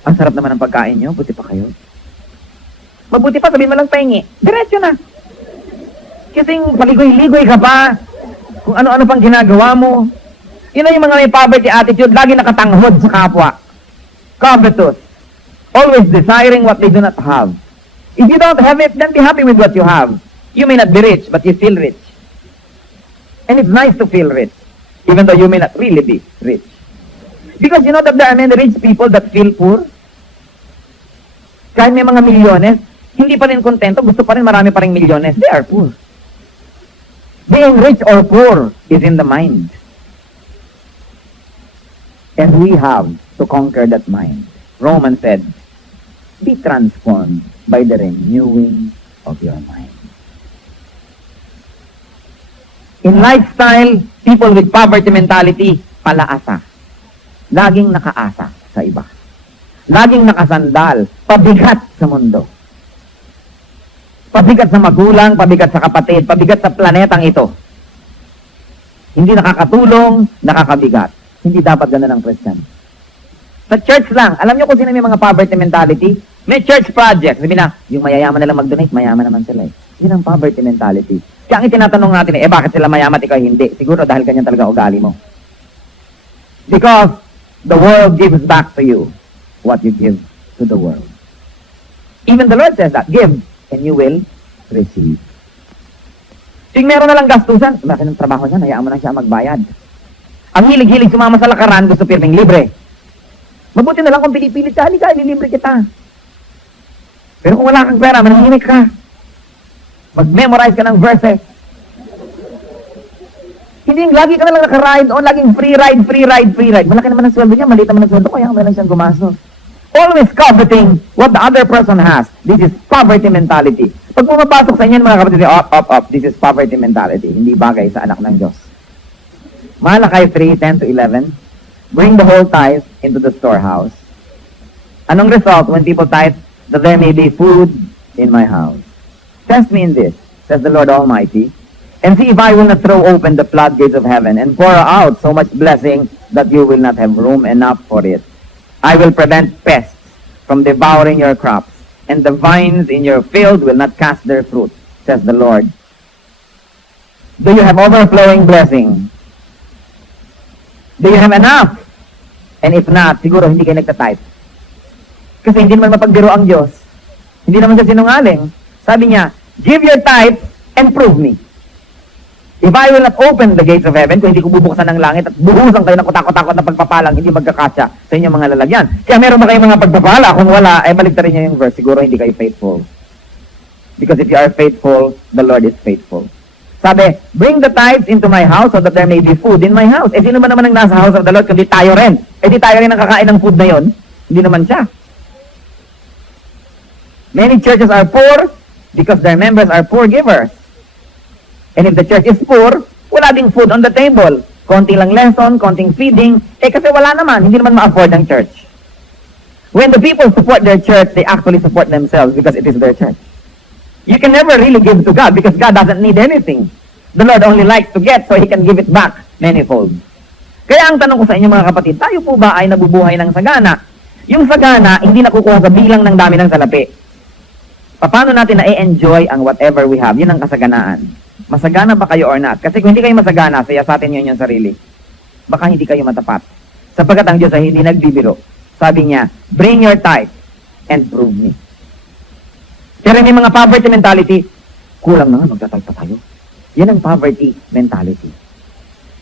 Ang sarap naman ng pagkain nyo, buti pa kayo. Mabuti pa, sabihin mo lang pahingi. Diretso na. Kasing paligoy-ligoy ka pa. Kung ano-ano pang ginagawa mo. Yun na yung mga may poverty attitude, lagi nakatanghod sa kapwa. Covetous. Always desiring what they do not have. If you don't have it, then be happy with what you have. You may not be rich, but you feel rich. And it's nice to feel rich, even though you may not really be rich. Because you know that there are many rich people that feel poor. Kahit may mga milyones, hindi pa rin kontento, gusto pa rin marami pa rin milyones, they are poor. Being rich or poor is in the mind. And we have to conquer that mind. Romans said, be transformed by the renewing of your mind. In lifestyle, people with poverty mentality, palaasa. Laging nakaasa sa iba. Laging nakasandal, pabigat sa mundo. Pabigat sa magulang, pabigat sa kapatid, pabigat sa planetang ito. Hindi nakakatulong, nakakabigat. Hindi dapat ganun ang Christian. Sa church lang, alam niyo kung sino may mga poverty mentality? May church project. Sabi na, yung mayayaman na lang mag-donate, mayaman naman sila eh. Yun ang poverty mentality. Kaya ang itinatanong natin bakit sila mayaman at ikaw hindi? Siguro dahil ganyan talaga ugali mo. Because the world gives back to you what you give to the world. Even the Lord says that, give and you will receive. Yung meron na lang gastusan, bakit ng trabaho niya, hayaan mo na siya magbayad. Ang hilig-hilig sumama sa lakaran, gusto pirming libre. Mabuti na lang kung pinipilit ka, halika, ililibre kita. Pero kung wala kang pera, manahimik ka. Mag-memorize ka ng verses. Hindi yung lagi ka na lang nakaride o laging free ride, free ride, free ride. Malaki naman ang sweldo niya, maliit naman ang sweldo ko, kaya lang siyang gumastos. Always coveting what the other person has. This is poverty mentality. Pag pumapasok sa inyo mga kapatid, up. This is poverty mentality. Hindi bagay sa anak ng Diyos. Malakay 3:10 to 11. Bring the whole tithe into the storehouse. Anong result when people tithe? That there may be food in my house. Test me in this, says the Lord Almighty, and see if I will not throw open the floodgates of heaven and pour out so much blessing that you will not have room enough for it. I will prevent pests from devouring your crops, and the vines in your field will not cast their fruit, says the Lord. Do you have overflowing blessing? Do you have enough? And if not, siguro hindi kayo nagtatithe. Kasi hindi naman mapagbiro ang Diyos. Hindi naman siya sinungaling. Sabi niya, give your tithe and prove me. If I will not open the gates of heaven, kung hindi ko bubuksan ng langit at buhusan kayo ng kutakot-takot na pagpapalang, hindi magkakasya sa inyong mga lalagyan. Kaya meron ba kayong mga pagpapala? Kung wala, ay baligtarin niyo yung verse. Siguro hindi kayo faithful. Because if you are faithful, the Lord is faithful. Sabi, bring the tithes into my house so that there may be food in my house. Eh, sino ba naman ang nasa house of the Lord kundi tayo rin? Eh, di tayo rin ang kakain ng food na yon? Hindi naman siya. Many churches are poor because their members are poor givers. And if the church is poor, wala ding food on the table. Konti lang lesson, konting feeding. Eh, kasi wala naman. Hindi naman ma-afford ng church. When the people support their church, they actually support themselves because it is their church. You can never really give to God because God doesn't need anything. The Lord only likes to get so He can give it back manifold. Kaya ang tanong ko sa inyo mga kapatid, tayo po ba ay nabubuhay ng sagana? Yung sagana, hindi nakukuha sa bilang ng dami ng salapi. Paano natin na-enjoy ang whatever we have? Yun ang kasaganaan. Masagana ba kayo or not? Kasi kung hindi kayo masagana, saya sa atin yun yung sarili. Baka hindi kayo matapat. Sapagkat ang Diyos ay hindi nagbibiro. Sabi niya, bring your tithe and prove me. Pero may mga poverty mentality, kulang na nga, magtatagpa tayo. Yan ang poverty mentality.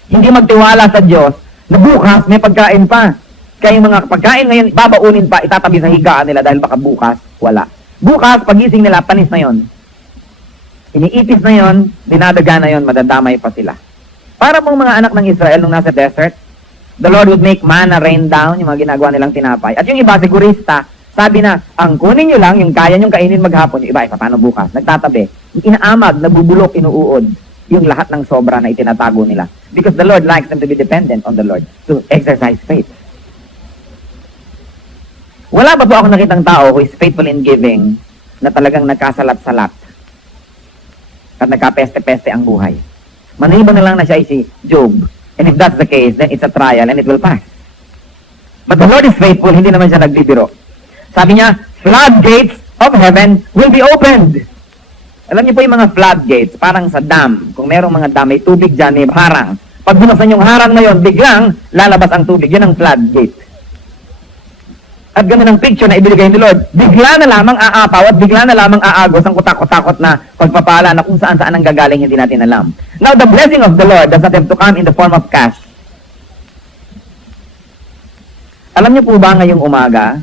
Hindi magtiwala sa Diyos na bukas may pagkain pa. Kaya yung mga pagkain ngayon, babaunin pa, itatabi sa higaan nila dahil baka bukas, wala. Bukas, pagising nila, panis na yon. Iniipis na yon, dinadaga na yon, madadamay pa sila. Para pong mga anak ng Israel nung nasa desert, the Lord would make manna rain down, yung mga ginagawa nilang tinapay. At yung iba, sigurista, sabi na, ang kunin nyo lang, yung kaya nyong kainin maghapon, yung iba, paano bukas? Nagtatabi. Inaamag, nabubulok, inuuod, yung lahat ng sobra na itinatago nila. Because the Lord likes them to be dependent on the Lord, to exercise faith. Wala ba po ako nakitang tao who is faithful in giving na talagang nagkasalat-salat at nagkapeste-peste ang buhay? Maniban na lang na siya ay si Job. And if that's the case, then it's a trial and it will pass. But the Lord is faithful, hindi naman siya nagbibiro. Sabi niya, floodgates of heaven will be opened. Alam niyo po yung mga floodgates, parang sa dam. Kung merong mga dam, may tubig dyan, may harang. Pag binuksan yung harang na yon, biglang lalabas ang tubig. Yan ang floodgate. At ganun ang picture na ibigay ni Lord. Bigla na lamang aapaw at bigla na lamang aagos ang kutakot-takot na pagpapala na kung saan-saan ang gagaling hindi natin alam. Now, the blessing of the Lord does not have to come in the form of cash. Alam niyo po ba ngayong umaga,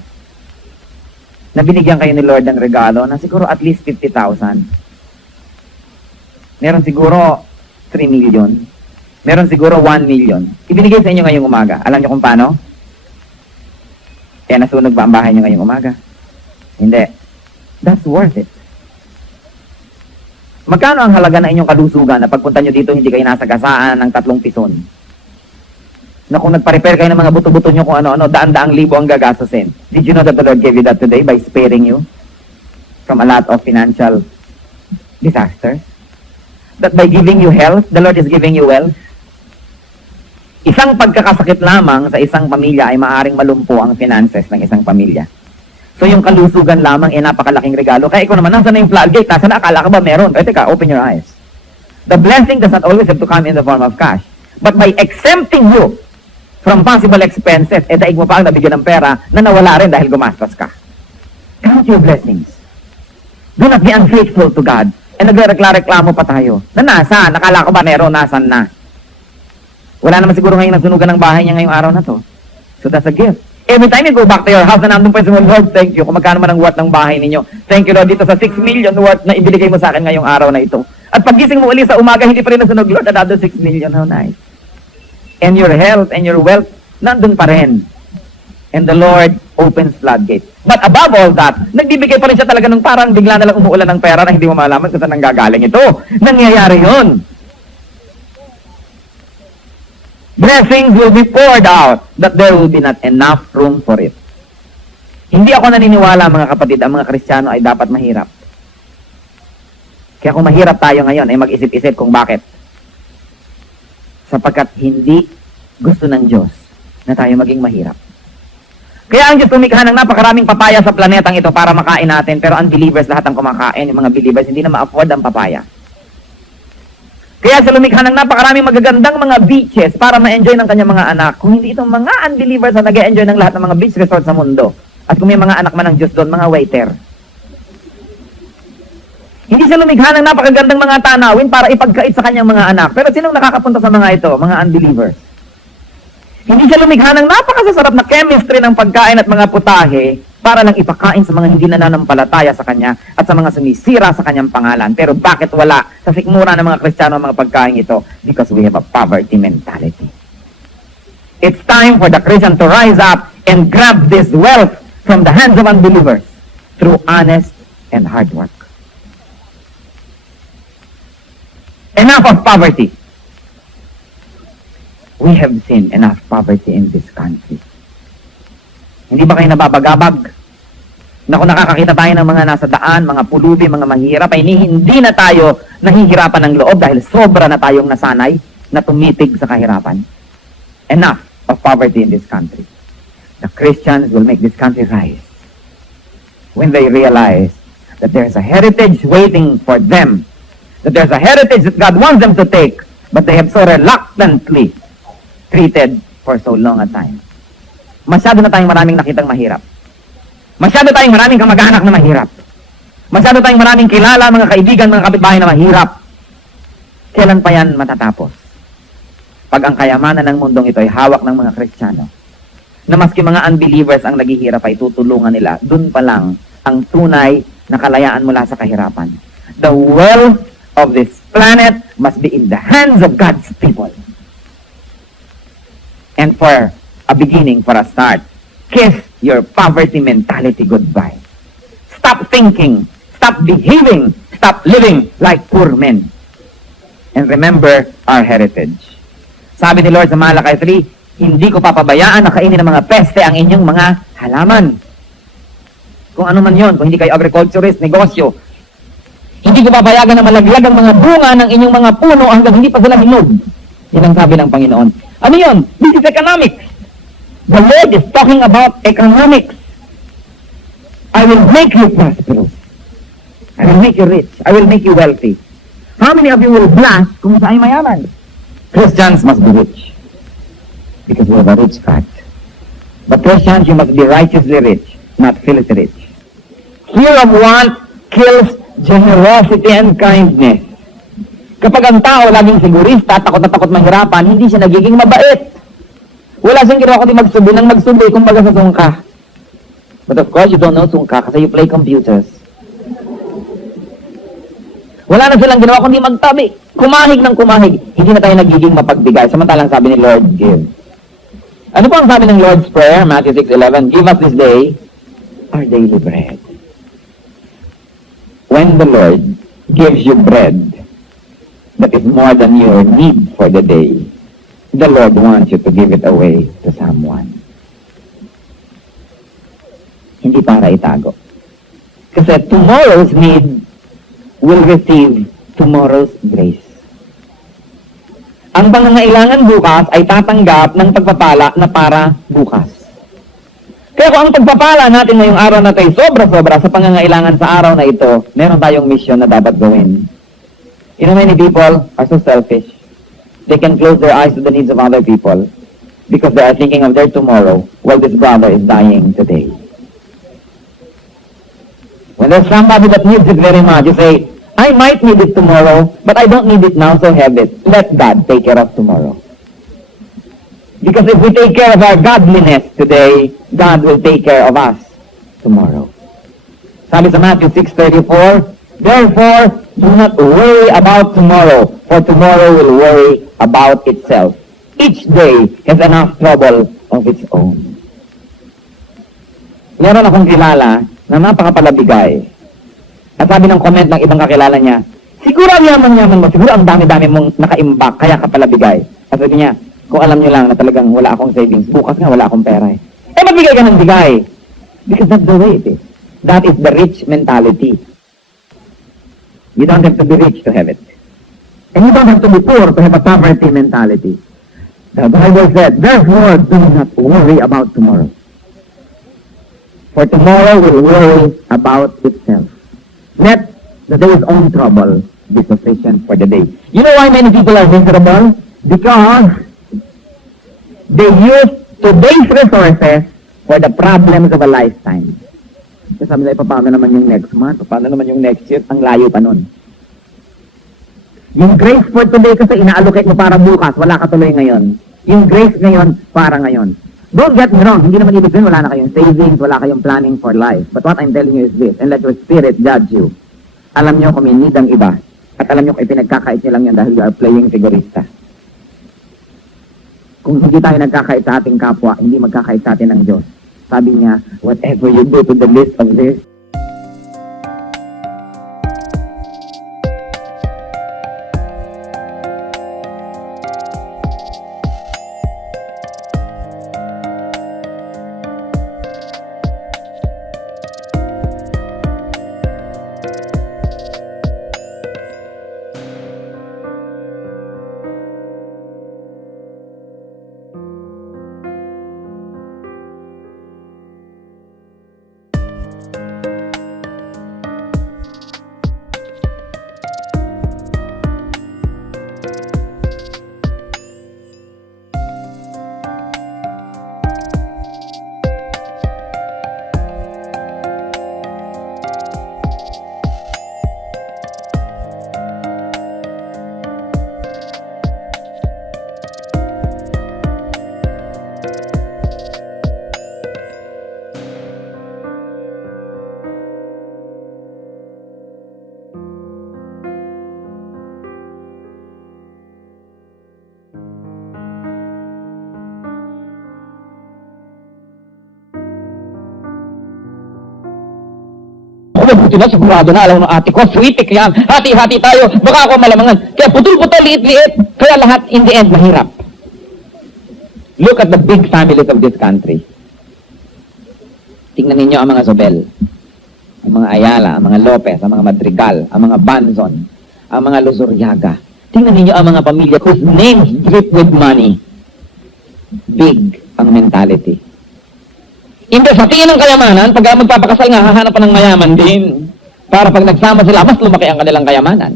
na binigyan kayo ni Lord ng regalo na siguro at least 50,000. Meron siguro 3 million. Meron siguro 1 million. Ibinigay sa inyo ngayong umaga. Alam niyo kung paano? Kaya nasunog ba ang bahay niyo ngayong umaga? Hindi. That's worth it. Magkano ang halaga na inyong kalusugan na pagpunta niyo dito hindi kayo nasagasaan ng 3 pison? Na kung nagpa-repair kayo ng mga buto-buto nyo kung ano-ano, daan-daang libo ang gagastusin. Did you know that the Lord gave you that today by sparing you from a lot of financial disasters? That by giving you health, the Lord is giving you wealth? Isang pagkakasakit lamang sa isang pamilya ay maaaring malumpo ang finances ng isang pamilya. So yung kalusugan lamang ay napakalaking regalo. Kaya ikaw naman, nasa na yung floodgate? Nasa na? Akala ka ba meron? Pwede ka, open your eyes. The blessing does not always have to come in the form of cash. But by exempting you from possible expenses, daig mo pa ang nabigyan ng pera na nawala rin dahil gumastos ka. Count your blessings. Do not be unfaithful to God. Nagreklamo pa tayo. Na nakala ko ba meron, nasan na? Wala naman siguro ngayon nasunugan ng bahay niya ngayong araw na to. So that's a gift. Every time you go back to your house na nandun pa yung Lord, thank you. Kung magkano man ang worth ng bahay ninyo. Thank you Lord dito sa 6 million worth na ibinigay mo sa akin ngayong araw na ito. At pagising mo uli sa umaga, hindi pa rin nasunog Lord, another 6 million. How nice. And your health and your wealth, nandun pa rin. And the Lord opens floodgates. But above all that, nagbibigay pa rin siya talaga ng parang bigla na lang umuulan ng pera na hindi mo malaman kung saan nanggagaling ito. Nangyayari yun. Blessings will be poured out that there will be not enough room for it. Hindi ako naniniwala mga kapatid, ang mga Kristiyano ay dapat mahirap. Kaya kung mahirap tayo ngayon, ay mag-isip-isip kung bakit. Sapagkat hindi gusto ng Diyos na tayo maging mahirap. Kaya ang Diyos lumikha ng napakaraming papaya sa planetang ito para makain natin, pero unbelievers lahat ang kumakain, yung mga believers hindi na ma-afford ang papaya. Kaya sa lumikha ng napakaraming magagandang mga beaches para ma-enjoy ng kanyang mga anak, kung hindi itong mga unbelievers na nag-enjoy ng lahat ng mga beach resort sa mundo, at kung may mga anak man ng Diyos doon, mga waiter. Hindi siya lumikha ng napakagandang mga tanawin para ipagkait sa kanyang mga anak. Pero sinong nakakapunta sa mga ito? Mga unbelievers. Hindi siya lumikha ng napakasasarap na chemistry ng pagkain at mga putahe para lang ipakain sa mga hindi nananampalataya sa Kanya at sa mga sumisira sa Kanyang pangalan. Pero bakit wala sa sikmura ng mga Kristiyano ang mga pagkain ito? Because we have a poverty mentality. It's time for the Christian to rise up and grab this wealth from the hands of unbelievers through honest and hard work. Enough of poverty. We have seen enough poverty in this country. Hindi ba kayo nababagabag? Na kung nakakakita tayo ng mga nasa daan, mga pulubi, mga mahirap, ay hindi na tayo nahihirapan ng loob dahil sobra na tayong nasanay na tumitig sa kahirapan. Enough of poverty in this country. The Christians will make this country rise when they realize that there's a heritage waiting for them, that there's a heritage that God wants them to take, but they have so reluctantly treated for so long a time. Masyado na tayong maraming nakitang mahirap. Masyado tayong maraming kamag-anak na mahirap. Masyado tayong maraming kilala, mga kaibigan, mga kapitbahay na mahirap. Kailan pa yan matatapos? Pag ang kayamanan ng mundong ito ay hawak ng mga Kristiyano, na maski mga unbelievers ang naghihirap ay tutulungan nila, dun pa lang ang tunay na kalayaan mula sa kahirapan. The wealth of this planet must be in the hands of God's people. And for a beginning, for a start, kiss your poverty mentality goodbye. Stop thinking, stop behaving, stop living like poor men. And remember our heritage. Sabi ni Lord sa Malakay 3, hindi ko papabayaan na kainin ng mga peste ang inyong mga halaman. Kung ano man yon, kung hindi kayo agriculturist, negosyo, hindi ko papayagan na malaglag ang mga bunga ng inyong mga puno hanggang hindi pa sila hinog. Yan ang sabi ng Panginoon. Ano yon? This is economics. The Lord is talking about economics. I will make you prosperous. I will make you rich. I will make you wealthy. How many of you will blush kung saan mayaman? Christians must be rich. Because we have a rich fact. But Christians, you must be righteously rich, not filthy rich. Fear of want kills generosity and kindness. Kapag ang tao laging sigurista, takot na takot mahirapan, hindi siya nagiging mabait. Wala siyang ginawa kundi magsubi ng magsubi, kumbaga sa sungka. But of course, you don't know sungka kasi you play computers. Wala na silang ginawa kundi magtabi. Kumahig ng kumahig. Hindi na tayo nagiging mapagbigay. Samantalang sabi ni Lord, give. Ano po ang sabi ng Lord's Prayer, Matthew 6:11? Give us this day our daily bread. When the Lord gives you bread that is more than your need for the day, the Lord wants you to give it away to someone. Hindi para itago. Kasi tomorrow's need will receive tomorrow's grace. Ang pangangailangan bukas ay tatanggap ng pagpapala na para bukas. Kaya kung ang pagpapala natin ngayong araw na ito ay sobra-sobra sa pangangailangan sa araw na ito, meron tayong mission na dapat gawin. You know, many people are so selfish. They can close their eyes to the needs of other people because they are thinking of their tomorrow while this brother is dying today. When there's somebody that needs it very much, you say, I might need it tomorrow, but I don't need it now, so have it. Let God take care of tomorrow. Because if we take care of our godliness today, God will take care of us tomorrow. Sabi sa Matthew 6:34, therefore, do not worry about tomorrow, for tomorrow will worry about itself. Each day has enough trouble of its own. Meron akong kilala na napakapalabigay. At sabi ng comment ng ibang kakilala niya, siguro ang yaman-yaman mo, siguro ang dami-dami mong nakaimbak, kaya ka palabigay. At sabi niya, kung alam niyo lang na talagang wala akong savings, bukas nga wala akong pera eh. Eh, magbigay ka ng bigay. Because that's the way it is. That is the rich mentality. You don't have to be rich to have it. And you don't have to be poor to have a poverty mentality. The Bible said, therefore, do not worry about tomorrow. For tomorrow will worry about itself. Let the day's own trouble be sufficient for the day. You know why many people are miserable? Because they use today's resources for the problems of a lifetime. Kasi sabi nila, paano naman yung next month? Paano naman yung next year? Ang layo pa nun. Yung grace for today kasi ina-allocate mo para bukas, wala ka tuloy ngayon. Yung grace ngayon, para ngayon. Don't get me wrong, hindi naman ibig sabihin wala na kayong savings, wala kayong planning for life. But what I'm telling you is this, and let your spirit judge you. Alam nyo kung may need ang iba, at alam nyo kung ipinagkakait nyo lang yan dahil you are playing figurista. Kung hindi tayo nagkakait sa ating kapwa, hindi magkakait sa atin ang Diyos. Sabi niya, whatever you do to the least of this, mabuti na, sigurado na, alam ng ate ko, sweetik yan, hati-hati tayo, baka ako malamangan. Kaya putol-putol, liit-liit, kaya lahat in the end mahirap. Look at the big families of this country. Tingnan ninyo ang mga Sobel, ang mga Ayala, ang mga Lopez, ang mga Madrigal, ang mga Banzon, ang mga Luzuriaga. Tingnan ninyo ang mga pamilya whose names drip with money. Big ang mentality. Imbes sa tingin ng kayamanan, pag magpapakasal nga, hahanap pa ng mayaman din. Para pag nagsama sila, mas lumaki ang kanilang kayamanan.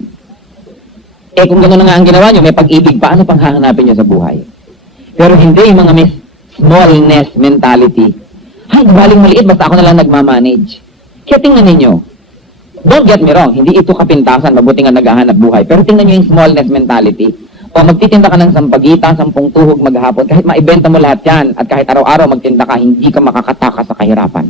Eh kung gano'n na nga ang ginawa nyo, may pag-ibig pa, ano pang hahanapin nyo sa buhay? Pero hindi yung mga may smallness mentality. Ay, galing maliit, basta ako na lang nagmamanage. Kaya tingnan ninyo, don't get me wrong, hindi ito kapintasan, mabuti nga naghahanap buhay. Pero tingnan nyo yung smallness mentality. O magtitinda ka ng sampagita, 10 tuhog maghapon, kahit maibenta mo lahat yan, at kahit araw-araw magtinda ka, hindi ka makakataka sa kahirapan.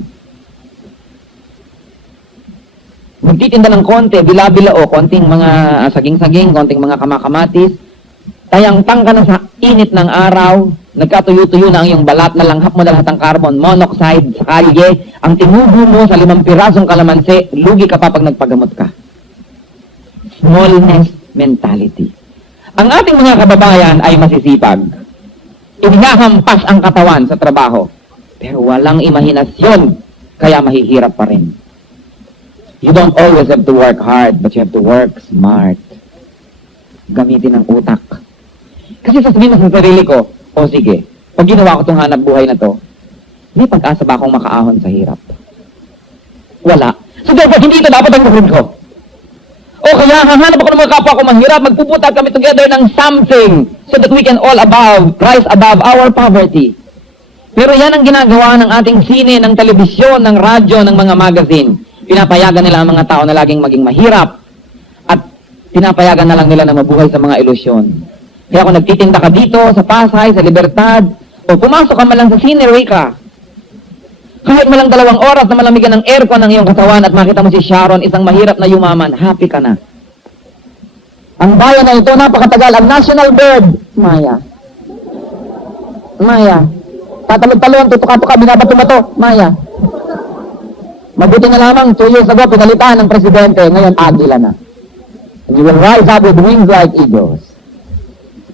Magtitinda ng konti, bila-bila o konting mga saging-saging, konting mga kamakamatis, tayang-tang ka na sa init ng araw, nagkatuyo-tuyo na ang iyong balat, nalanghap mo na lahat ng carbon monoxide sa kalye, ang tinubo mo sa 5 pirasong kalamansi, lugi ka pa pag nagpagamot ka. Smallness mentality. Ang ating mga kababayan ay masisipag. Inihahampas ang katawan sa trabaho. Pero walang imahinasyon, kaya mahihirap pa rin. You don't always have to work hard, but you have to work smart. Gamitin ang utak. Kasi sasabihin mo sa sarili ko, o sige, pag ginawa ko itong hanap buhay na to, may pag-asa ba akong makaahon sa hirap? Wala. So therefore, hindi ito dapat ang gawin ko. O kaya hahanap ako ng mga kapwa ko mahirap, magpupunta kami together ng something so that we can all rise above our poverty. Pero yan ang ginagawa ng ating sine, ng telebisyon, ng radyo, ng mga magazine. Pinapayagan nila ang mga tao na laging maging mahirap at pinapayagan na lang nila na mabuhay sa mga ilusyon. Kaya kung nagtitinda ka dito, sa Pasay, sa Libertad, o pumasok ka man lang sa sine, Rika, kahit malang 2 oras na malamigan ng aircon ng iyong katawan at makita mo si Sharon, isang mahirap na yumaman, happy ka na. Ang bayan na ito, napakatagal. Ang national bird, Maya. Maya. Tatalon-talon, tutuka-tuka, binabato-bato, Maya. Mabuti na lamang, 2 years ago, pinalitan ng presidente, ngayon, agila na. And you will rise up with wings like eagles.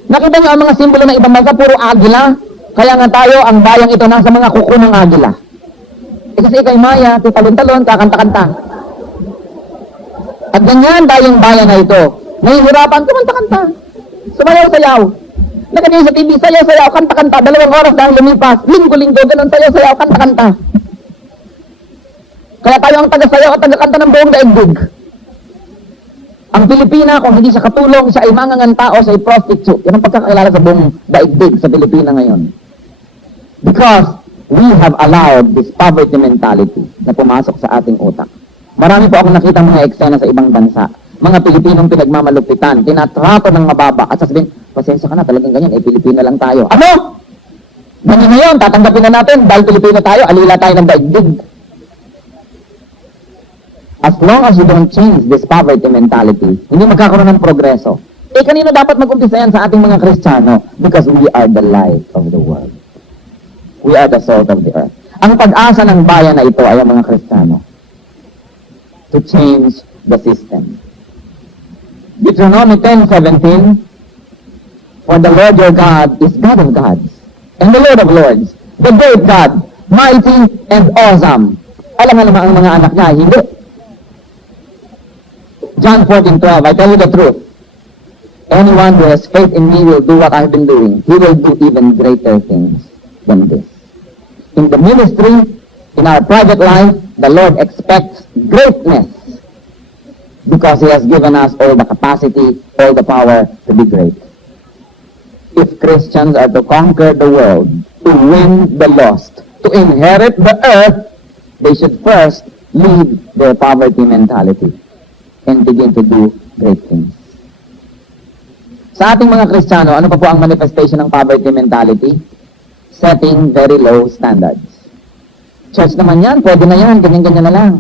Nakita niyo ang mga simbolo ng ibang bansa, puro agila. Kaya nga tayo, ang bayang ito, nasa mga kuko ng agila. Kasi ikay Maya, tutalon-talon, kakanta-kanta. At ganyan tayong bayan na ito. Nahihirapan, kumanta-kanta. Sumayaw-sayaw. Nakita sa TV, sayaw-sayaw, kanta-kanta. 2 oras na ang lumipas. Linggo-linggo, ganun, sayaw-sayaw, kanta-kanta. Kaya tayo ang taga-sayaw at taga-kanta ng buong daigdig. Ang Pilipina, kung hindi siya katulong, siya ay manganganta o siya ay prostitute. Yan ang pagkakilala sa buong daigdig sa Pilipina ngayon. Because we have allowed this poverty mentality na pumasok sa ating utak. Marami po akong nakita mga eksena sa ibang bansa. Mga Pilipinong pinagmamalupitan, tinatrato ng mababa, at sasabihin, pasensya ka na, talagang ganyan, Pilipino lang tayo. Ano? Ganyan ngayon, tatanggapin na natin, dahil Pilipino tayo, alila tayo ng daigdig. As long as you don't change this poverty mentality, hindi magkakaroon ng progreso. Eh, kanino dapat mag-umpisa yan sa ating mga Kristiyano? Because we are the light of the world. We are the salt of the earth. Ang pag-asa ng bayan na ito ay ang mga Kristiyano. To change the system. Deuteronomy 10:17, for the Lord your God is God of gods, and the Lord of lords, the great God, mighty and awesome. Alam nga naman ang mga anak niya, hindi. John 14:12, I tell you the truth. Anyone who has faith in me will do what I've been doing. He will do even greater things than this. In the ministry, in our private life, the Lord expects greatness because He has given us all the capacity, all the power to be great. If Christians are to conquer the world, to win the lost, to inherit the earth, they should first leave their poverty mentality and begin to do great things. Sa ating mga Kristiyano, ano pa po ang manifestation ng poverty mentality? Setting very low standards. Church naman yan, pwede na yan, ganyan-ganyan na lang.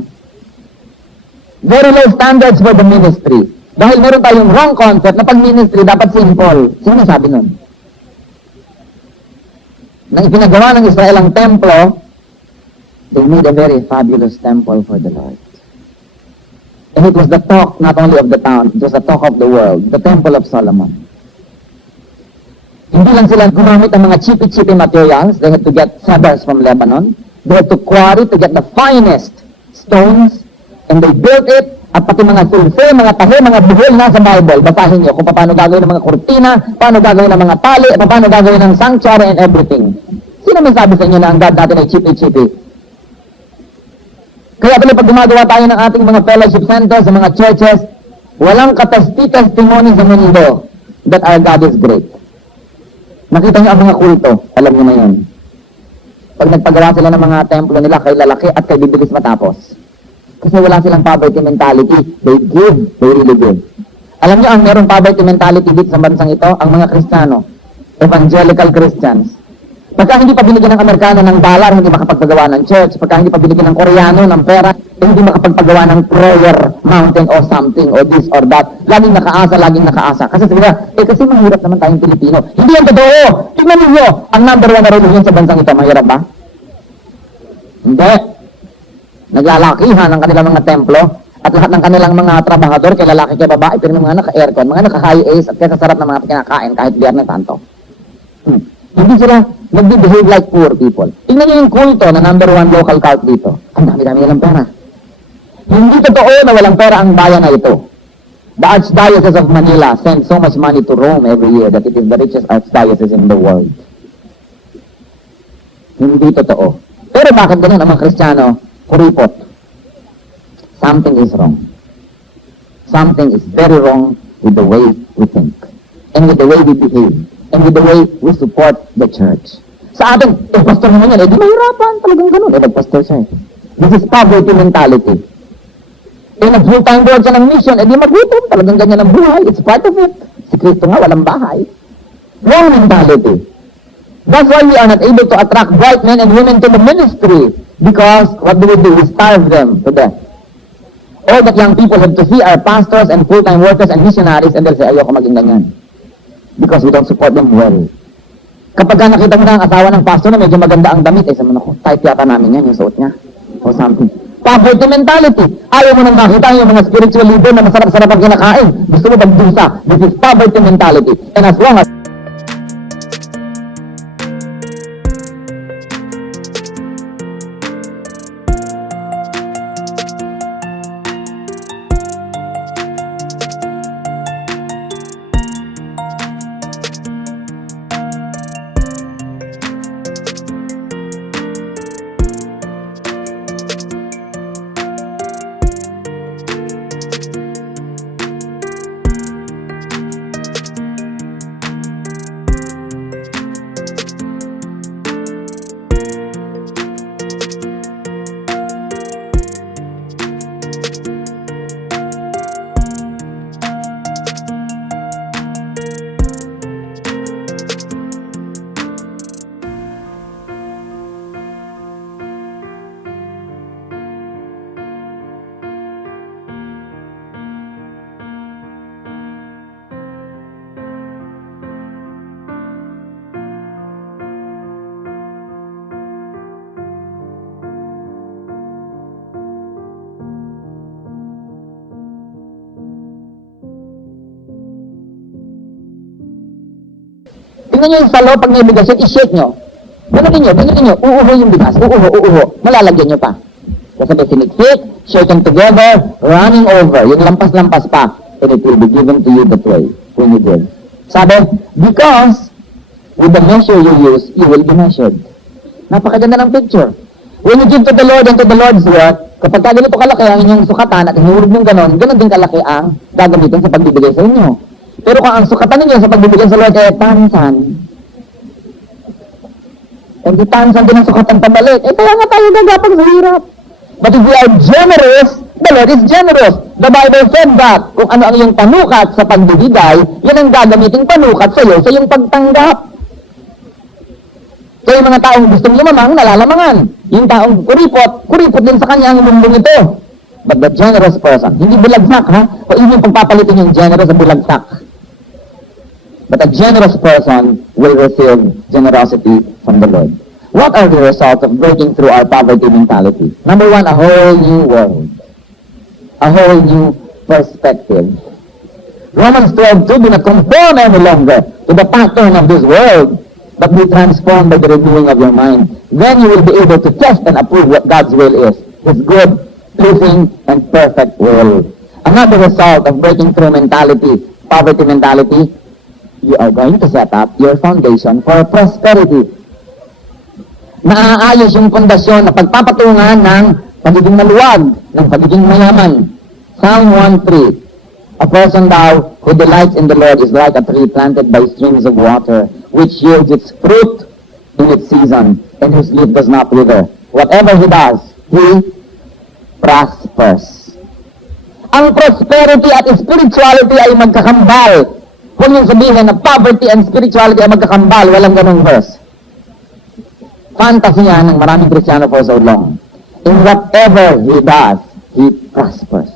Very low standards for the ministry. Dahil meron tayong wrong concept na pag-ministry dapat simple. Sino sabi nun? Nang ipinagawa ng Israel ang templo, they made a very fabulous temple for the Lord. And it was the talk not only of the town, it was the talk of the world, the Temple of Solomon. Hindi lang sila gumamit ng mga chippy-chippy materials. They had to get cedars from Lebanon. They had to quarry to get the finest stones. And they built it. At pati mga sulfe, mga tahe, mga buhol na sa Bible. Basahin niyo kung paano gagawin ng mga kurtina, paano gagawin ng mga tali, paano gagawin ng sanctuary and everything. Sino may sabi sa inyo na ang God natin ay chippy-chippy? Kaya pala pag gumagawa tayo ng ating mga fellowship centers, sa mga churches, walang katesti-testimony sa mundo that our God is great. Nakita niyo ang mga kulto, alam niyo na yun. Pag nagpagawa sila ng mga templo nila, kay lalaki at kay bibilis matapos. Kasi wala silang poverty mentality. They give, they really give. Alam niyo, ang merong poverty mentality dito sa bansang ito, ang mga Kristiyano, evangelical Christians. Pagka hindi pa binigyan ng Amerikano ng dollar, hindi makapagpagawa ng church. Pagka hindi pa binigyan ng Koreano ng pera, hindi makapagpagawa ng prayer mountain or something or this or that. Laging nakaasa. Kasi sila, kasi mahirap naman tayong Pilipino. Hindi yan totoo. Tingnan niyo, ang number 1 na religion sa bansang ito, mahirap ba? Hindi. Naglalakihan ang kanilang mga templo at lahat ng kanilang mga trabahador, kay lalaki, kay babae, pero mga naka-aircon, mga naka-high ace at kaya sarap ng mga kinakain kahit Biyernes Santo. Hindi sila nag-behave like poor people. Tingnan niyo yung kulto na number 1 local cult dito. Ang dami-dami nilang pera. Hindi totoo na walang pera ang bayan na ito. The Archdiocese of Manila sends so much money to Rome every year that it is the richest archdiocese in the world. Hindi totoo. Pero bakit ganun ang mga Kristiyano? Kuripot. Something is wrong. Something is very wrong with the way we think. And with the way we behave. And with the way we support the church. Sa atin, pastor naman yan, di mahirapan, talagang ganun. Nag-pastor siya. This is poverty mentality. Nag-full-time board siya ng mission, di magutom, talagang ganyan ang buhay. It's part of it. Si Kristo nga, walang bahay. Wrong mentality. That's why we are not able to attract bright men and women to the ministry. Because what do? We starve them to death. All that young people have to see are pastors and full-time workers and missionaries, and they'll say, ayoko maging ganyan. Because we don't support them well. Kapag nakita mo na ang asawa ng pastor na medyo maganda ang damit, sabi mo, tight yata namin yan, yung suot niya. O something. Poverty mentality. Ayaw mo nang makita yung mga spiritual leader na masarap-sarap ang kinakain. Gusto mo magdusa. This is poverty mentality. And as long as Tingnan nyo yung salo, pag may bigas yun, i-shake nyo. Ganun nyo, uuho yung bigas, uuho, malalagyan nyo pa. Kasi siniktik, shaken together, running over, yung lampas-lampas pa, and it will be given to you that way, when you give. Sabi, because, with the measure you use, you will be measured. Napakaganda ng picture. When you give to the Lord and to the Lord's work, kapag ganito kalaki ang inyong sukatan at hinurog ng ganon din kalaki ang gagamitin sa pagbibigay sa inyo. Pero kung ang sukatan ninyo sa pagbibigay sa Lord ay tansan, hindi tansan din ang sukatan pabalik, kaya nga tayo gagapang sa hirap. But if we are generous, the Lord is generous. The Bible said that kung ano ang iyong panukat sa pagbibigay, yan ang gagamiting panukat sa iyo sa iyong pagtanggap. So yung mga taong gustong lumamang, nalalamangan. Yung taong kuripot din sa kanya ang mundong ito. But the generous person, hindi bulagsak ha? O yun yung pagpapalitin yung generous sa bulagsak. But a generous person will receive generosity from the Lord. What are the results of breaking through our poverty mentality? Number one, a whole new world. A whole new perspective. Romans 12:2, do not conform any longer to the pattern of this world, but be transformed by the renewing of your mind. Then you will be able to test and approve what God's will is. His good, pleasing, and perfect will. Another result of breaking through mentality, poverty mentality, you are going to set up your foundation for prosperity. Naaayos yung pundasyon na pagpapatungan ng pagiging maluwag, ng pagiging mayaman. Psalm 1:3, a person thou who delights in the Lord is like a tree planted by streams of water, which yields its fruit in its season, and whose leaf does not wither. Whatever he does, he prospers. Ang prosperity at spirituality ay magkakambal. Kung yung sabihin na poverty and spirituality ay magkakambal, walang ganong verse. Fantasy yan ng maraming Kristiyano for so long. In whatever he does, he prospers.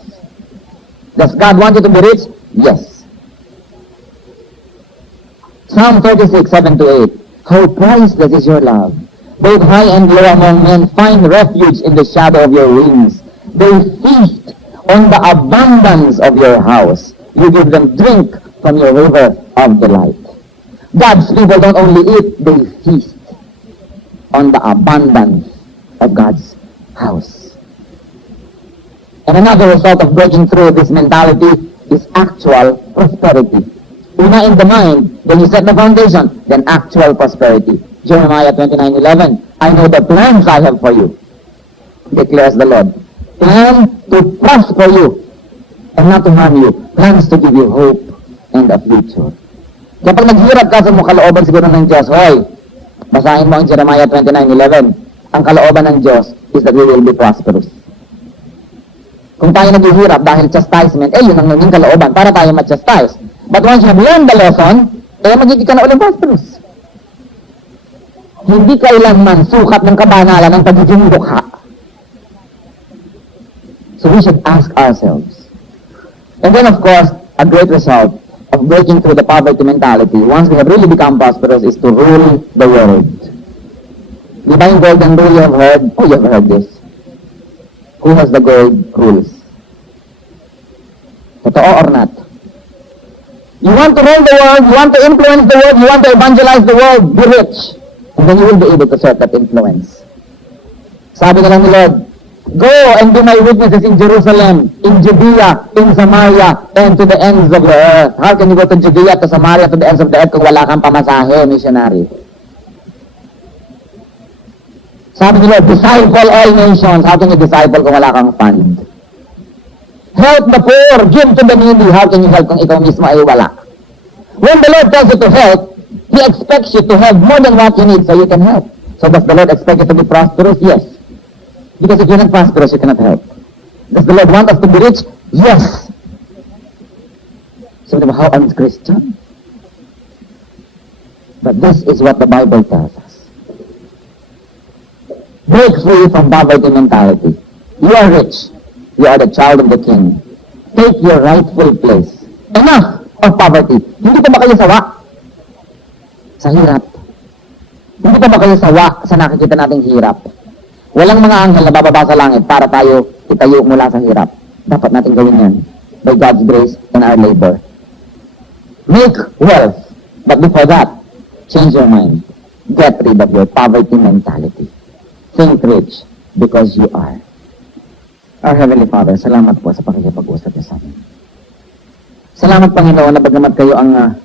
Does God want you to be rich? Yes. Psalm 36:7-8. How priceless is your love. Both high and low among men find refuge in the shadow of your wings. They feast on the abundance of your house. You give them drink from your river of delight. God's people don't only eat, they feast on the abundance of God's house. And another result of breaking through this mentality is actual prosperity. Una in the mind, then you set the foundation, then actual prosperity. Jeremiah 29:11, I know the plans I have for you, declares the Lord. Plan to prosper you and not to harm you. Plans to give you hope and a future. Kapag naghirap ka sa kalooban siguro ng Diyos, hoy, basahin mo ang Jeremiah 29:11. Ang kalooban ng Diyos is that we will be prosperous. Kung tayo naghihirap dahil chastisement, yun ang naging kalooban para tayo ma-chastise. But once you have learned the lesson, magiging ka na ulit prosperous. Hindi kailanman sukat ng kabanalan ng pagiging dukha. So we should ask ourselves. And then of course, a great result of breaking through the poverty mentality, once we have really become prosperous, is to rule the world. Di ba yung golden rule you have heard? Oh, you have heard this. Who has the gold rules? Totoo or not? You want to rule the world, you want to influence the world, you want to evangelize the world, be rich. And then you will be able to set that influence. Sabi na lang ni Lord, go and be my witnesses in Jerusalem, in Judea, in Samaria, and to the ends of the earth. How can you go to Judea, to Samaria, to the ends of the earth kung wala kang pamasahe, missionary? Sabi ni Lord, disciple all nations. How can you disciple kung wala kang fund? Help the poor, give to the needy. How can you help kung ikaw mismo ay wala? When the Lord tells you to help, He expects you to have more than what you need so you can help. So does the Lord expect you to be prosperous? Yes. Because if you're not prosperous, you cannot help. Does the Lord want us to be rich? Yes. So how un-Christian? But this is what the Bible tells us. Break free from poverty mentality. You are rich. You are the child of the King. Take your rightful place. Enough of poverty. Hindi pa ba kayo sawa sa hirap? Hindi pa ba kayo sawa sa nakikita nating hirap? Walang mga anghel na bababa sa langit para tayo itayo mula sa hirap. Dapat natin gawin yan by God's grace and our labor. Make wealth. But before that, change your mind. Get rid of your poverty mentality. Think rich because you are. Our Heavenly Father, salamat po sa pakikipag-usap niyo sa amin. Salamat, Panginoon, na bagamat kayo ang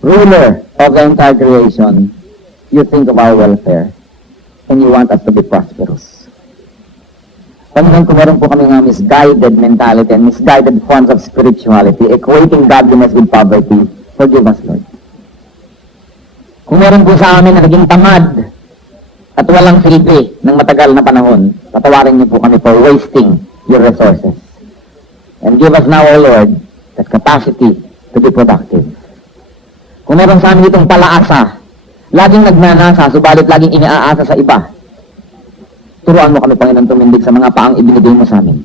ruler of the entire creation, you think of our welfare and you want us to be prosperous. Panginoon, kung meron po kami nga misguided mentality and misguided forms of spirituality, equating godliness with poverty, forgive us, Lord. Kung meron po sa amin na naging tamad at walang silbi ng matagal na panahon, patawarin niyo po kami for wasting your resources. And give us now, O Lord, that capacity to be productive. Kung meron sa amin itong palaasa, laging nagnanasa, subalit laging iniaasa sa iba, turuan mo kami, Panginoon, tumindig sa mga paang ibinigay mo sa amin.